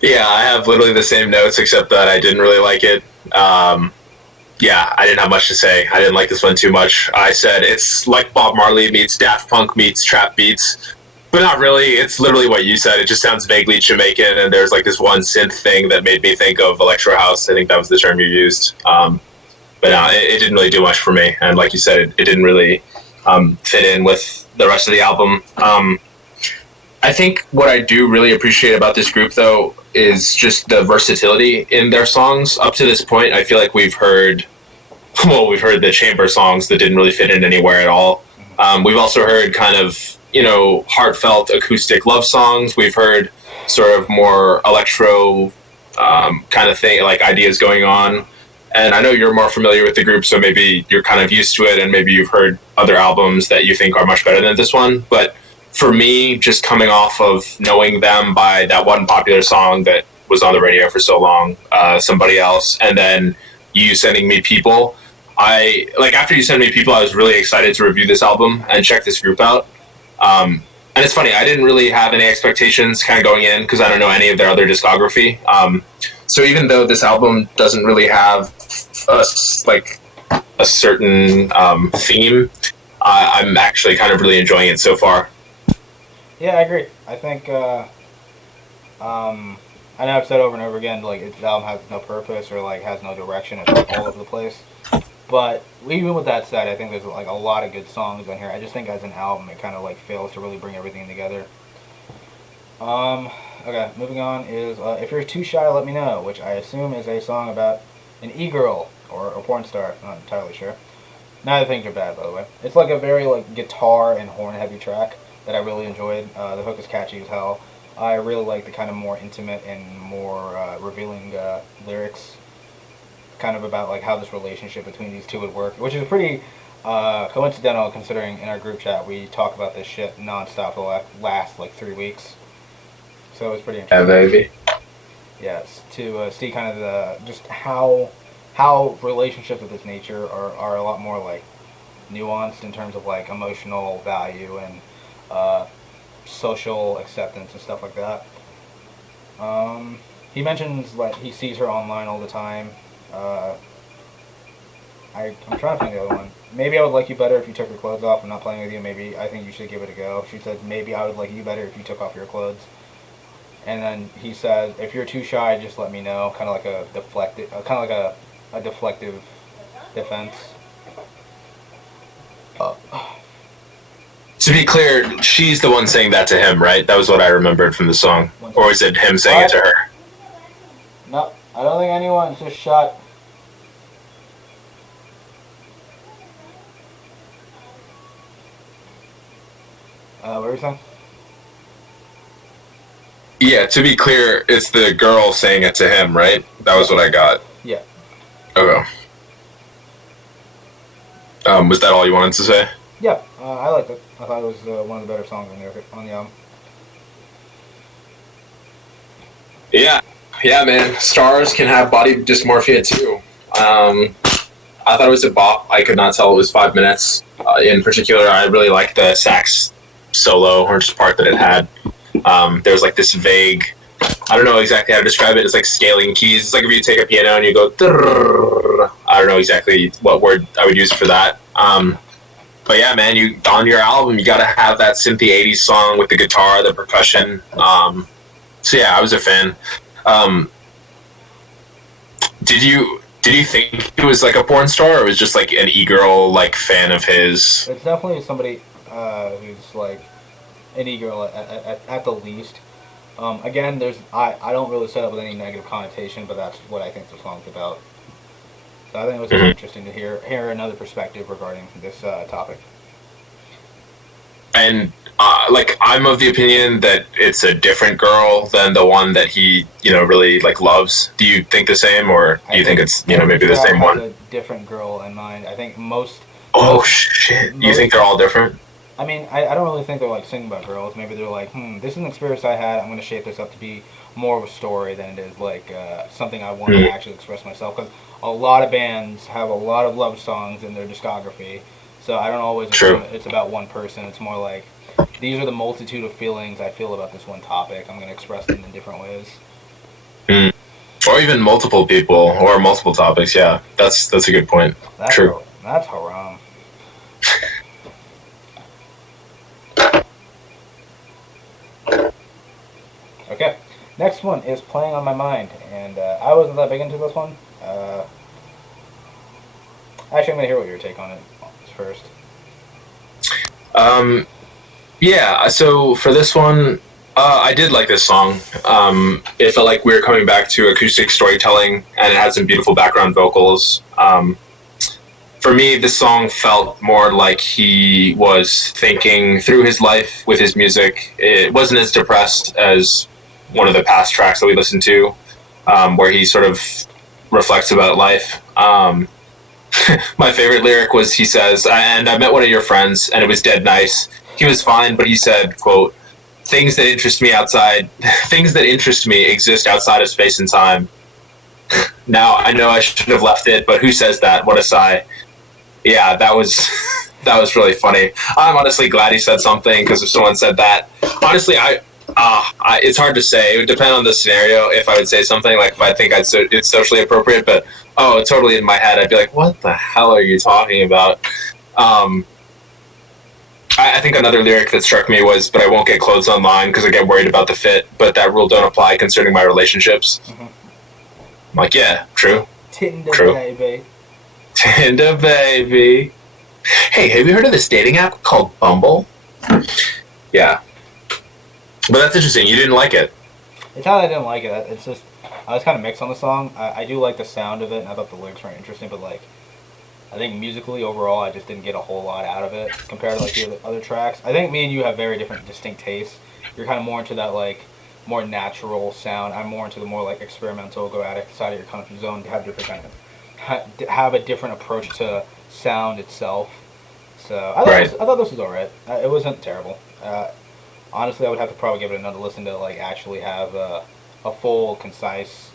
Yeah, I have literally the same notes, except that I didn't really like it. Yeah, I didn't have much to say. I didn't like this one too much. I said it's like Bob Marley meets Daft Punk meets trap beats, but not really. It's literally what you said. It just sounds vaguely Jamaican, and there's like this one synth thing that made me think of electro house. I think that was the term you used. But it didn't really do much for me. And like you said, it didn't really fit in with the rest of the album. I think what I do really appreciate about this group, though, is just the versatility in their songs. Up to this point, I feel like we've heard the chamber songs that didn't really fit in anywhere at all. We've also heard kind of, you know, heartfelt acoustic love songs. We've heard sort of more electro kind of thing, like ideas going on. And I know you're more familiar with the group, so maybe you're kind of used to it, and maybe you've heard other albums that you think are much better than this one. But for me, just coming off of knowing them by that one popular song that was on the radio for so long, Somebody Else, and then you sending me People, after you sent me People, I was really excited to review this album and check this group out. And it's funny, I didn't really have any expectations kind of going in, because I don't know any of their other discography. So even though this album doesn't really have a certain theme, I'm actually kind of really enjoying it so far. Yeah, I agree. I think I know I've said over and over again, like, this album has no purpose or like has no direction. It's like all over the place. But even with that said, I think there's like a lot of good songs on here. I just think as an album, it kind of like fails to really bring everything together. Okay, moving on is If You're Too Shy, Let Me Know, which I assume is a song about an e-girl or a porn star. I'm not entirely sure. Neither things are bad, by the way. It's like a very like guitar and horn heavy track that I really enjoyed. The hook is catchy as hell. I really like the kind of more intimate and more revealing lyrics, kind of about like how this relationship between these two would work, which is pretty coincidental considering in our group chat we talk about this shit nonstop for the last like 3 weeks. So it's pretty interesting. Yeah, baby. Yes, to see kind of just how relationships of this nature are a lot more like nuanced in terms of like emotional value and social acceptance and stuff like that. He mentions like he sees her online all the time. Uh, I'm trying to think of the other one. Maybe I would like you better if you took your clothes off. I'm not playing with you. Maybe I think you should give it a go. She said maybe I would like you better if you took off your clothes. And then he says if you're too shy, just let me know. Kind of like a deflective, kind of like a deflective defense. To be clear, she's the one saying that to him, right? That was what I remembered from the song. Or is it him saying it to her? No, I don't think anyone's just shot. What were you saying? Yeah, to be clear, it's the girl saying it to him, right? That was what I got. Yeah. Okay. Was that all you wanted to say? Yeah, I liked it. I thought it was one of the better songs on the album. Yeah, man. Stars can have body dysmorphia too. I thought it was a bop. I could not tell it was 5 minutes. In particular, I really liked the sax solo or just part that it had. There was like this vague, I don't know exactly how to describe it. It's like scaling keys. It's like if you take a piano and you go, I don't know exactly what word I would use for that. But yeah, man, you on your album, you got to have that synthy 80s song with the guitar, the percussion. So yeah, I was a fan. Did you think he was like a porn star, or was just like an e-girl like fan of his? It's definitely somebody who's like an e-girl at the least. Again, I don't really set up with any negative connotation, but that's what I think the song's about. So I think it was interesting to hear another perspective regarding this topic. And like, I'm of the opinion that it's a different girl than the one that he, really like loves. Do you think the same, or do you think it's, maybe the same one? A different girl in mind. I think most. Oh shit! You think they're all different? I mean, I don't really think they're like singing about girls. Maybe they're like, this is an experience I had. I'm going to shape this up to be more of a story than it is like something I want to actually express myself. Because a lot of bands have a lot of love songs in their discography. So I don't always assume it's about one person. It's more like, these are the multitude of feelings I feel about this one topic. I'm going to express them in different ways. Or even multiple people or multiple topics. Yeah, that's a good point. True. That's haram. Okay, next one is Playing on My Mind, and I wasn't that big into this one. Actually, I'm going to hear what your take on it first. Yeah, so for this one, I did like this song. It felt like we were coming back to acoustic storytelling, and it had some beautiful background vocals. For me, this song felt more like he was thinking through his life with his music. It wasn't as depressed as one of the past tracks that we listened to, where he sort of reflects about life. My favorite lyric was, he says, and I met one of your friends, and it was dead nice. He was fine, but he said, quote, things that interest me exist outside of space and time. Now, I know I should have left it, but who says that? What a sigh. Yeah, that was really funny. I'm honestly glad he said something, because if someone said that, honestly, it's hard to say. It would depend on the scenario if I would say something, like if I think it's socially appropriate, but totally in my head, I'd be like, what the hell are you talking about? I think another lyric that struck me was, but I won't get clothes online because I get worried about the fit, but that rule don't apply concerning my relationships. I'm like, yeah, true. Tinder, true. Baby. Tinder, baby. Hey, have you heard of this dating app called Bumble? Yeah. But that's interesting. You didn't like it. It's not that I didn't like it. It's just, I was kind of mixed on the song. I do like the sound of it, and I thought the lyrics were interesting, but like, I think musically overall, I just didn't get a whole lot out of it compared to like the other tracks. I think me and you have very different, distinct tastes. You're kind of more into that like more natural sound. I'm more into the more like experimental, go out outside of your comfort zone, to have different kind of have a different approach to sound itself. So I thought this was alright. It wasn't terrible. Honestly, I would have to probably give it another listen to like actually have a full, concise,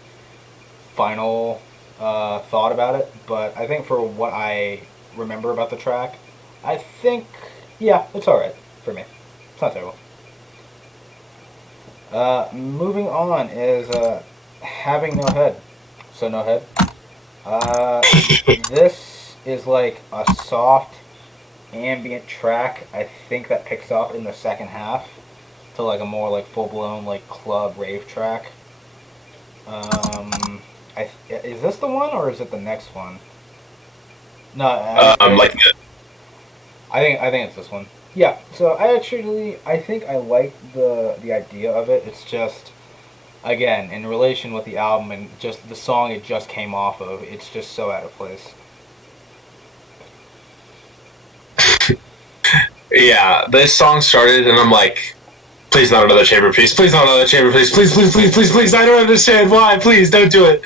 final thought about it. But I think for what I remember about the track, I think, yeah, it's alright for me. It's not terrible. Moving on is having no head. So no head. Uh, this is like a soft ambient track. I think that picks up in the second half to like a more like full blown like club rave track. Is this the one or is it the next one? No, Like I think it's this one. Yeah. So I think I like the idea of it. It's just again in relation with the album and just the song it just came off of. It's just so out of place. yeah, this song started, and I'm like, please not another chamber piece. Please not another chamber piece. Please, please, please, please, please. I don't understand why. Please don't do it.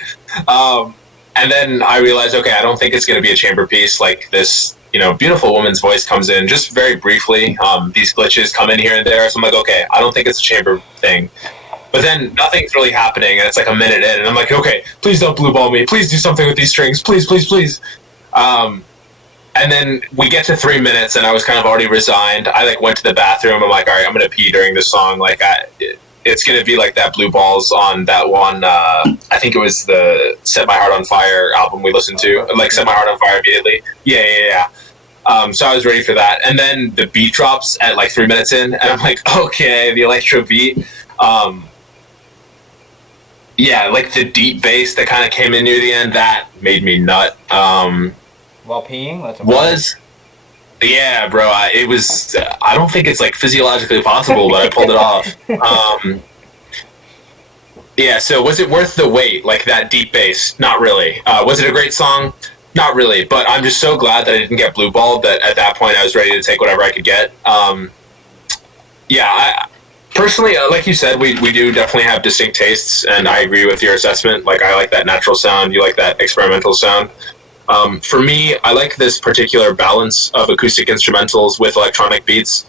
And then I realized, okay, I don't think it's going to be a chamber piece. Like this, beautiful woman's voice comes in just very briefly. These glitches come in here and there. So I'm like, okay, I don't think it's a chamber thing. But then nothing's really happening, and it's like a minute in, and I'm like, okay, please don't blue ball me. Please do something with these strings. Please, please, please. And then we get to 3 minutes, and I was kind of already resigned. I like went to the bathroom. I'm like, all right, I'm gonna pee during this song. Like, it's gonna be like that blue balls on that one. I think it was the Set My Heart on Fire album we listened to. Like, Set My Heart on Fire immediately. Yeah. So I was ready for that, and then the beat drops at like 3 minutes in, and I'm like, okay, the electro beat. Yeah, like the deep bass that kind of came in near the end, that made me nut. While peeing, that's Was Yeah, bro. It was. I don't think it's like physiologically possible, but I pulled it off. Yeah. So was it worth the wait? Like that deep bass? Not really. Was it a great song? Not really. But I'm just so glad that I didn't get blue balled. That at that point I was ready to take whatever I could get. Yeah. Personally, like you said, we do definitely have distinct tastes, and I agree with your assessment. Like I like that natural sound. You like that experimental sound. For me, I like this particular balance of acoustic instrumentals with electronic beats.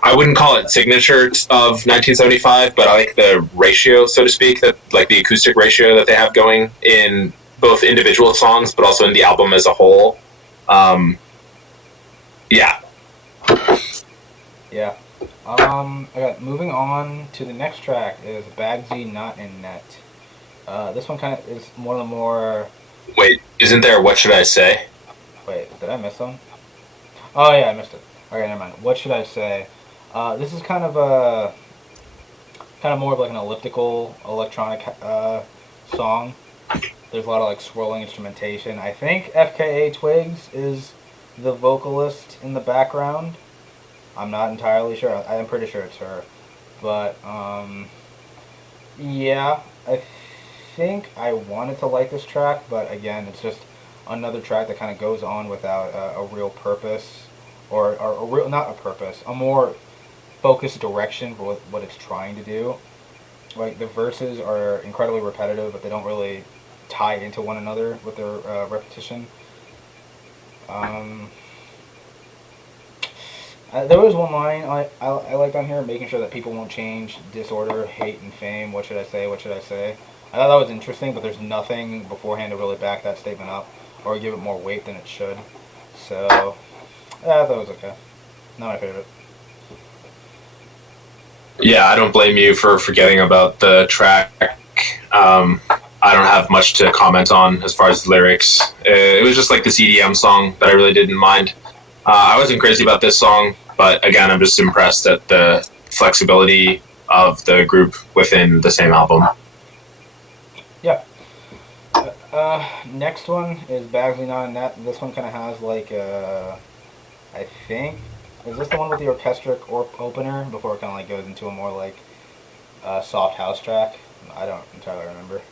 I wouldn't call it signature of 1975, but I like the ratio, so to speak, that like the acoustic ratio that they have going in both individual songs, but also in the album as a whole. Yeah. Yeah. Okay, moving on to the next track is Bagsy Not in Net. This one kind of is one of the more. Wait, isn't there What Should I Say? Wait, did I miss one? Oh yeah, I missed it. Okay, never mind. What should I say? This is kind of more of like an elliptical electronic song. There's a lot of like swirling instrumentation. I think FKA Twigs is the vocalist in the background. I'm not entirely sure. I'm pretty sure it's her. But yeah, I think I wanted to like this track, but again, it's just another track that kind of goes on without a real purpose, or a real, not a purpose, a more focused direction for what it's trying to do. Like the verses are incredibly repetitive, but they don't really tie into one another with their repetition. Um, there was one line I liked on here, making sure that people won't change, disorder, hate, and fame. What should I say? What should I say? I thought that was interesting, but there's nothing beforehand to really back that statement up or give it more weight than it should. So, yeah, I thought it was okay. Not my favorite. Yeah, I don't blame you for forgetting about the track. I don't have much to comment on as far as the lyrics. It was just like this EDM song that I really didn't mind. I wasn't crazy about this song, but again, I'm just impressed at the flexibility of the group within the same album. Yeah. Next one is Bagsy Not in Net. This one kind of has like I think, is this the one with the orchestric opener before it kind of like goes into a more like soft house track? I don't entirely remember.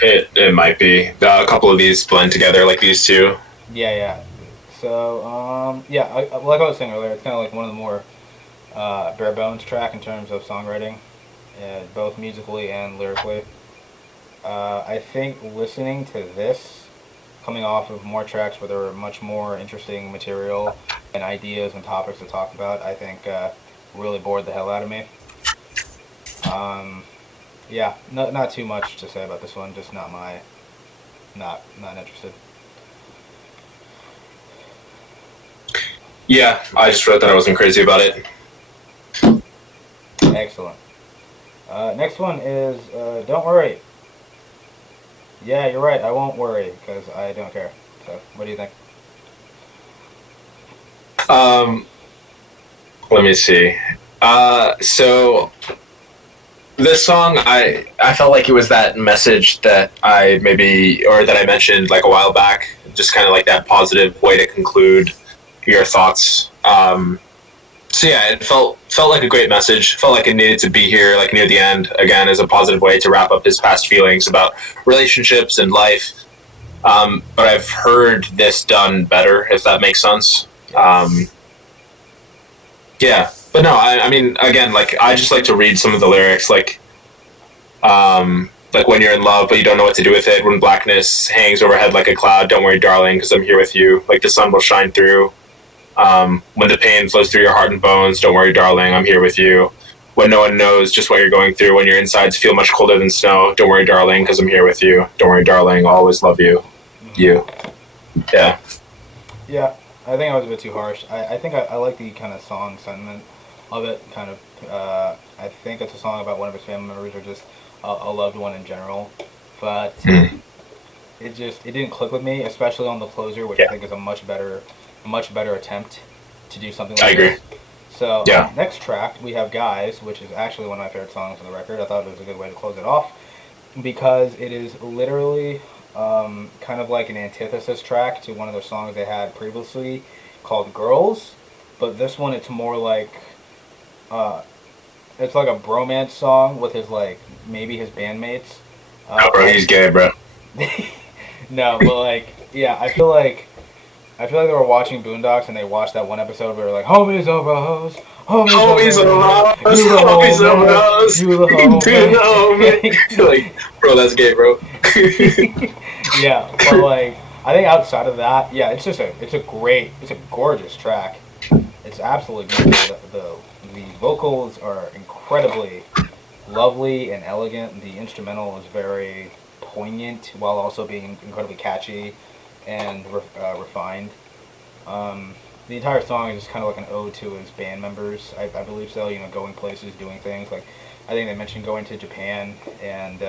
It might be. A couple of these blend together like these two. Yeah. So yeah, like I was saying earlier, it's kind of like one of the more bare bones track in terms of songwriting, both musically and lyrically. I think listening to this, coming off of more tracks where there were much more interesting material and ideas and topics to talk about, I think really bored the hell out of me. Yeah, not too much to say about this one. Just not interested. Yeah, I just wrote that I wasn't crazy about it. Excellent. Next one is Don't Worry. Yeah, you're right. I won't worry because I don't care. So, what do you think? Um, Let me see. So this song, I felt like it was that message that I mentioned like a while back, just kind of like that positive way to conclude your thoughts. So yeah, it felt like a great message. Felt like it needed to be here, like near the end, again, as a positive way to wrap up his past feelings about relationships and life. But I've heard this done better, if that makes sense. Yeah, but no, I mean, again, like I just like to read some of the lyrics, like when you're in love but you don't know what to do with it, when blackness hangs overhead like a cloud, don't worry, darling, because I'm here with you. Like the sun will shine through. When the pain flows through your heart and bones, don't worry, darling, I'm here with you. When no one knows just what you're going through, when your insides feel much colder than snow, don't worry, darling, because I'm here with you. Don't worry, darling, I'll always love you. You. Yeah. Yeah, I think I was a bit too harsh. I think I like the kind of song sentiment of it. Kind of, I think it's a song about one of his family members or just a loved one in general. But it didn't click with me, especially on the closer, which I Yeah. think is a much better attempt to do something I like agree. this. So Yeah. next track we have Guys, which is actually one of my favorite songs on the record. I thought it was a good way to close it off because it is literally kind of like an antithesis track to one of their songs they had previously called Girls, but this one it's more like uh, it's like a bromance song with his like maybe his bandmates. No, bro, he's gay, bro. No, but like yeah, I feel like they were watching Boondocks and they watched that one episode where they're like homies over hoes, Homies homies over over hoes, us, you the homies homie, over us. you the You know, homie. like, bro, that's gay, bro. Yeah, but like I think outside of that, yeah, it's a gorgeous track. It's absolutely beautiful. The vocals are incredibly lovely and elegant. The instrumental is very poignant while also being incredibly catchy and refined. The entire song is just kind of like an ode to his band members. I believe so. You know, going places, doing things. Like I think they mentioned going to Japan and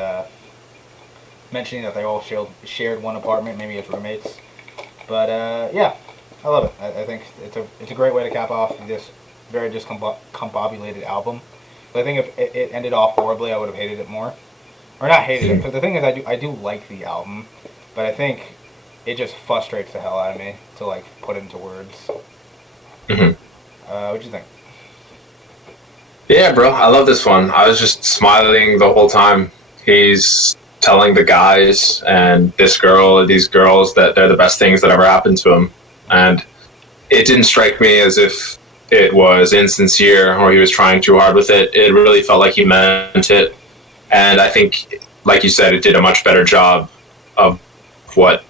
mentioning that they all shared one apartment, maybe as roommates. But yeah, I love it. I think it's a great way to cap off this very discombobulated album. But I think if it ended off horribly, I would have hated it more, or not hated it. Because the thing is, I do like the album, but I think it just frustrates the hell out of me to like put it into words. Mhm. What'd you think? Yeah, bro, I love this one. I was just smiling the whole time. He's telling the guys and these girls that they're the best things that ever happened to him. And it didn't strike me as if it was insincere or he was trying too hard with it. It really felt like he meant it. And I think, like you said, it did a much better job of what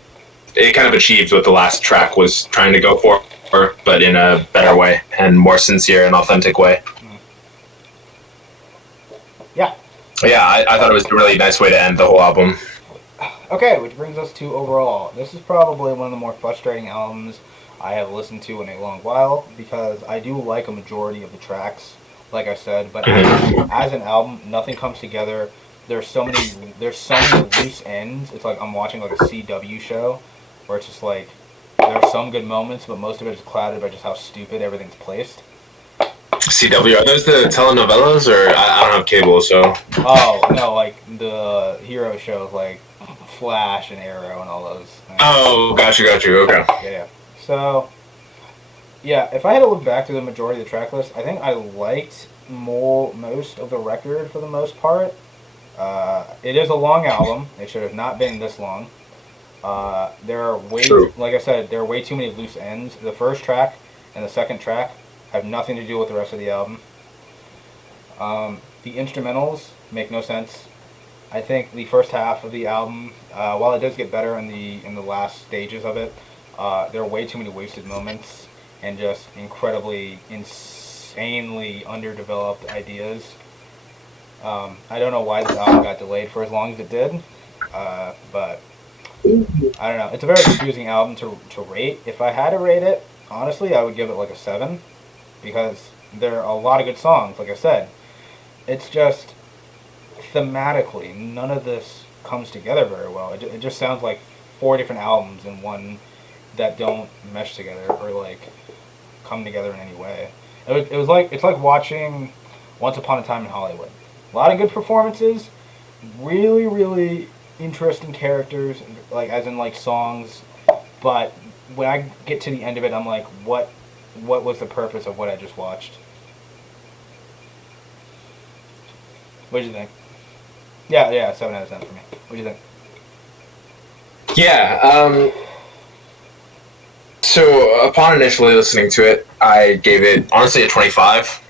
it kind of achieved what the last track was trying to go for, but in a better way and more sincere and authentic way. Mm. Yeah. Yeah, I thought it was a really nice way to end the whole album. Okay, which brings us to overall. This is probably one of the more frustrating albums I have listened to in a long while because I do like a majority of the tracks, like I said, but as an album, nothing comes together. There's so many loose ends. It's like I'm watching like a CW show where it's just like there's some good moments, but most of it is clouded by just how stupid everything's placed. CW, are those the telenovelas or I don't have cable, so. Oh no, like the hero shows like Flash and Arrow and all those. Oh, got you. Okay. Yeah. So, yeah, if I had to look back to the majority of the track list, I think I liked most of the record for the most part. It is a long album. It should have not been this long. There are True. like I said, there are way too many loose ends. The first track and the second track have nothing to do with the rest of the album. The instrumentals make no sense. I think the first half of the album, while it does get better in the last stages of it, there are way too many wasted moments and just insanely underdeveloped ideas. I don't know why this album got delayed for as long as it did, but I don't know. It's a very confusing album to rate. If I had to rate it, honestly, I would give it like a 7 because there are a lot of good songs, like I said. It's just thematically, none of this comes together very well. It just sounds like four different albums in one that don't mesh together or like come together in any way. It was like it's like watching Once Upon a Time in Hollywood. A lot of good performances, really really interesting characters, like as in like songs, but when I get to the end of it, I'm like, what was the purpose of what I just watched? What did you think? Yeah, 7 out of 10 for me. What do you think? Yeah. So upon initially listening to it, I gave it honestly a 25.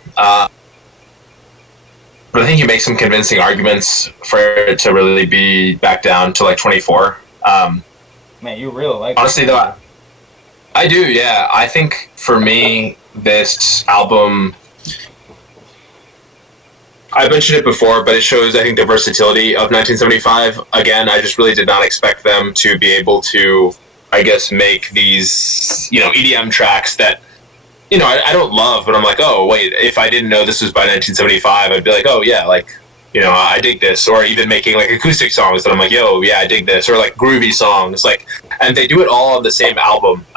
But I think you make some convincing arguments for it to really be back down to like 24. Man, you really like honestly, though, I do, yeah. I think for me, this album, I mentioned it before, but it shows, I think, the versatility of 1975. Again, I just really did not expect them to be able to, I guess, make these, EDM tracks that, I don't love, but I'm like, oh, wait, if I didn't know this was by 1975, I'd be like, oh, yeah, like, I dig this. Or even making, like, acoustic songs that I'm like, yo, yeah, I dig this. Or, like, groovy songs. Like, and they do it all on the same album.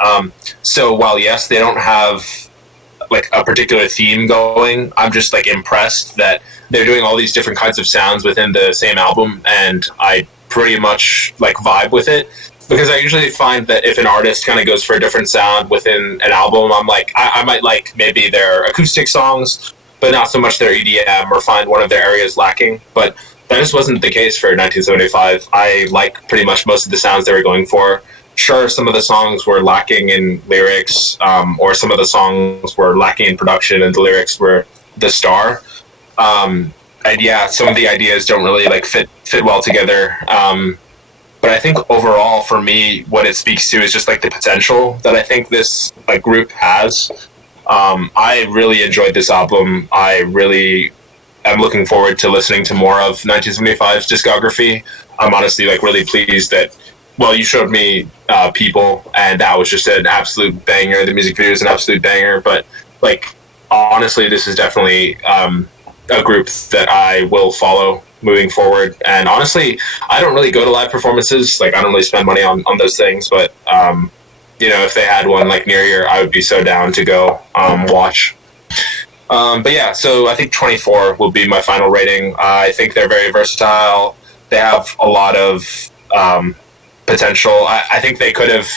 So while, yes, they don't have, like, a particular theme going, I'm just, like, impressed that they're doing all these different kinds of sounds within the same album, and I pretty much, like, vibe with it. Because I usually find that if an artist kind of goes for a different sound within an album, I'm like, I might like maybe their acoustic songs, but not so much their EDM, or find one of their areas lacking. But that just wasn't the case for 1975. I like pretty much most of the sounds they were going for. Sure, some of the songs were lacking in lyrics, or some of the songs were lacking in production, and the lyrics were the star. And yeah, some of the ideas don't really like fit well together. But I think overall, for me, what it speaks to is just like the potential that I think this like group has. I really enjoyed this album. I really am looking forward to listening to more of 1975's discography. I'm honestly like really pleased that, well, you showed me People, and that was just an absolute banger. The music video is an absolute banger. But like honestly, this is definitely a group that I will follow moving forward. And honestly, I don't really go to live performances. Like, I don't really spend money on those things, but if they had one like near here, I would be so down to go watch. But yeah, so I think 24 will be my final rating. I think they're very versatile. They have a lot of potential. I think they could have,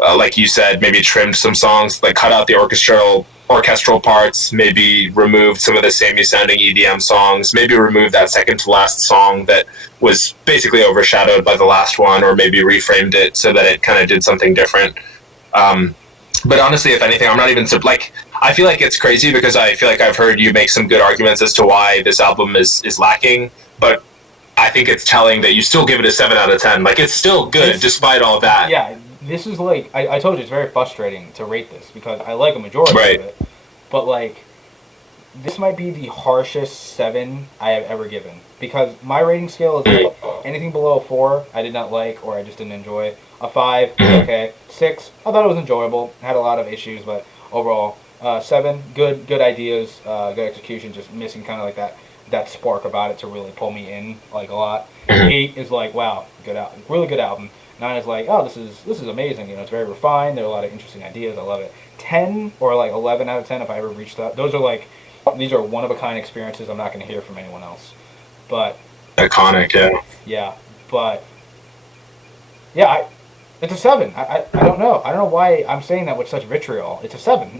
like you said, maybe trimmed some songs, like cut out the orchestral parts, maybe removed some of the samey sounding EDM songs, maybe removed that second to last song that was basically overshadowed by the last one, or maybe reframed it so that it kind of did something different. But honestly, if anything, I'm not even like, I feel like it's crazy because I feel like I've heard you make some good arguments as to why this album is lacking, but I think it's telling that you still give it a 7 out of 10. Like, it's still good despite all that. Yeah, this is like, I told you, it's very frustrating to rate this because I like a majority of it, but like, this might be the harshest 7 I have ever given, because my rating scale is like anything below 4 I did not like or I just didn't enjoy. A 5, okay. 6, I thought it was enjoyable. Had a lot of issues, but overall, 7, good ideas, good execution, just missing kind of like that spark about it to really pull me in like a lot. 8 is like, wow, really good album. 9 is like, oh, this is amazing. It's very refined. There are a lot of interesting ideas. I love it. 10 or like 11 out of 10 if I ever reached that. These are one of a kind experiences I'm not going to hear from anyone else. But iconic, yeah. Yeah, but yeah, it's a 7. I don't know. I don't know why I'm saying that with such vitriol. It's a 7.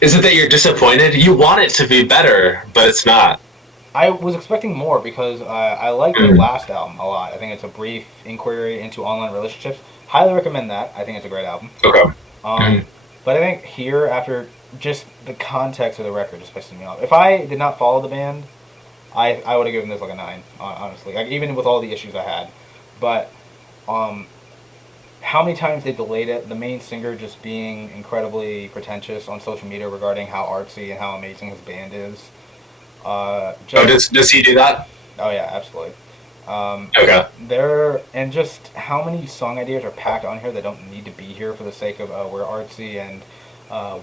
Is it that you're disappointed? You want it to be better, but it's not. I was expecting more because I like their last album a lot. I think it's A Brief Inquiry into Online Relationships. Highly recommend that. I think it's a great album. Okay. But I think here, after just the context of the record, just pissing me off. If I did not follow the band, I would have given this like a 9, honestly. Like, even with all the issues I had. But how many times they delayed it? The main singer just being incredibly pretentious on social media regarding how artsy and how amazing his band is. Does he do that? Oh yeah, absolutely. Okay. And just how many song ideas are packed on here that don't need to be here for the sake of we're artsy and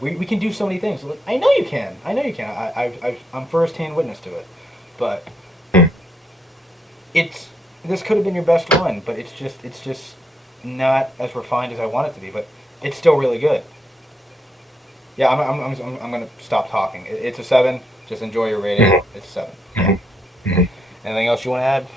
We can do so many things. I know you can. I know you can. I'm first-hand witness to it. But this could have been your best one, but it's just not as refined as I want it to be. But it's still really good. Yeah, I'm gonna stop talking. It's a 7. Just enjoy your rating. It's a 7. Yeah. Anything else you want to add?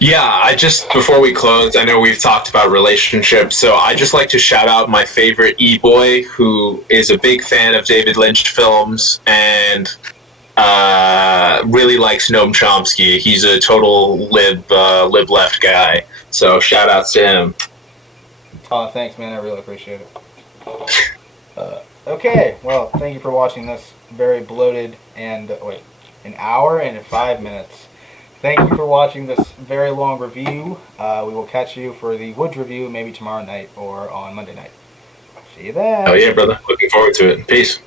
Yeah, I just, before we close, I know we've talked about relationships, so I just like to shout out my favorite e-boy, who is a big fan of David Lynch films and really likes Noam Chomsky. He's a total lib left guy, so shout outs to him. Oh, thanks, man. I really appreciate it. Okay, well, thank you for watching this very bloated and, an hour and 5 minutes. Thank you for watching this very long review. We will catch you for the Woods review maybe tomorrow night or on Monday night. See you then. Oh yeah, brother. Looking forward to it. Peace.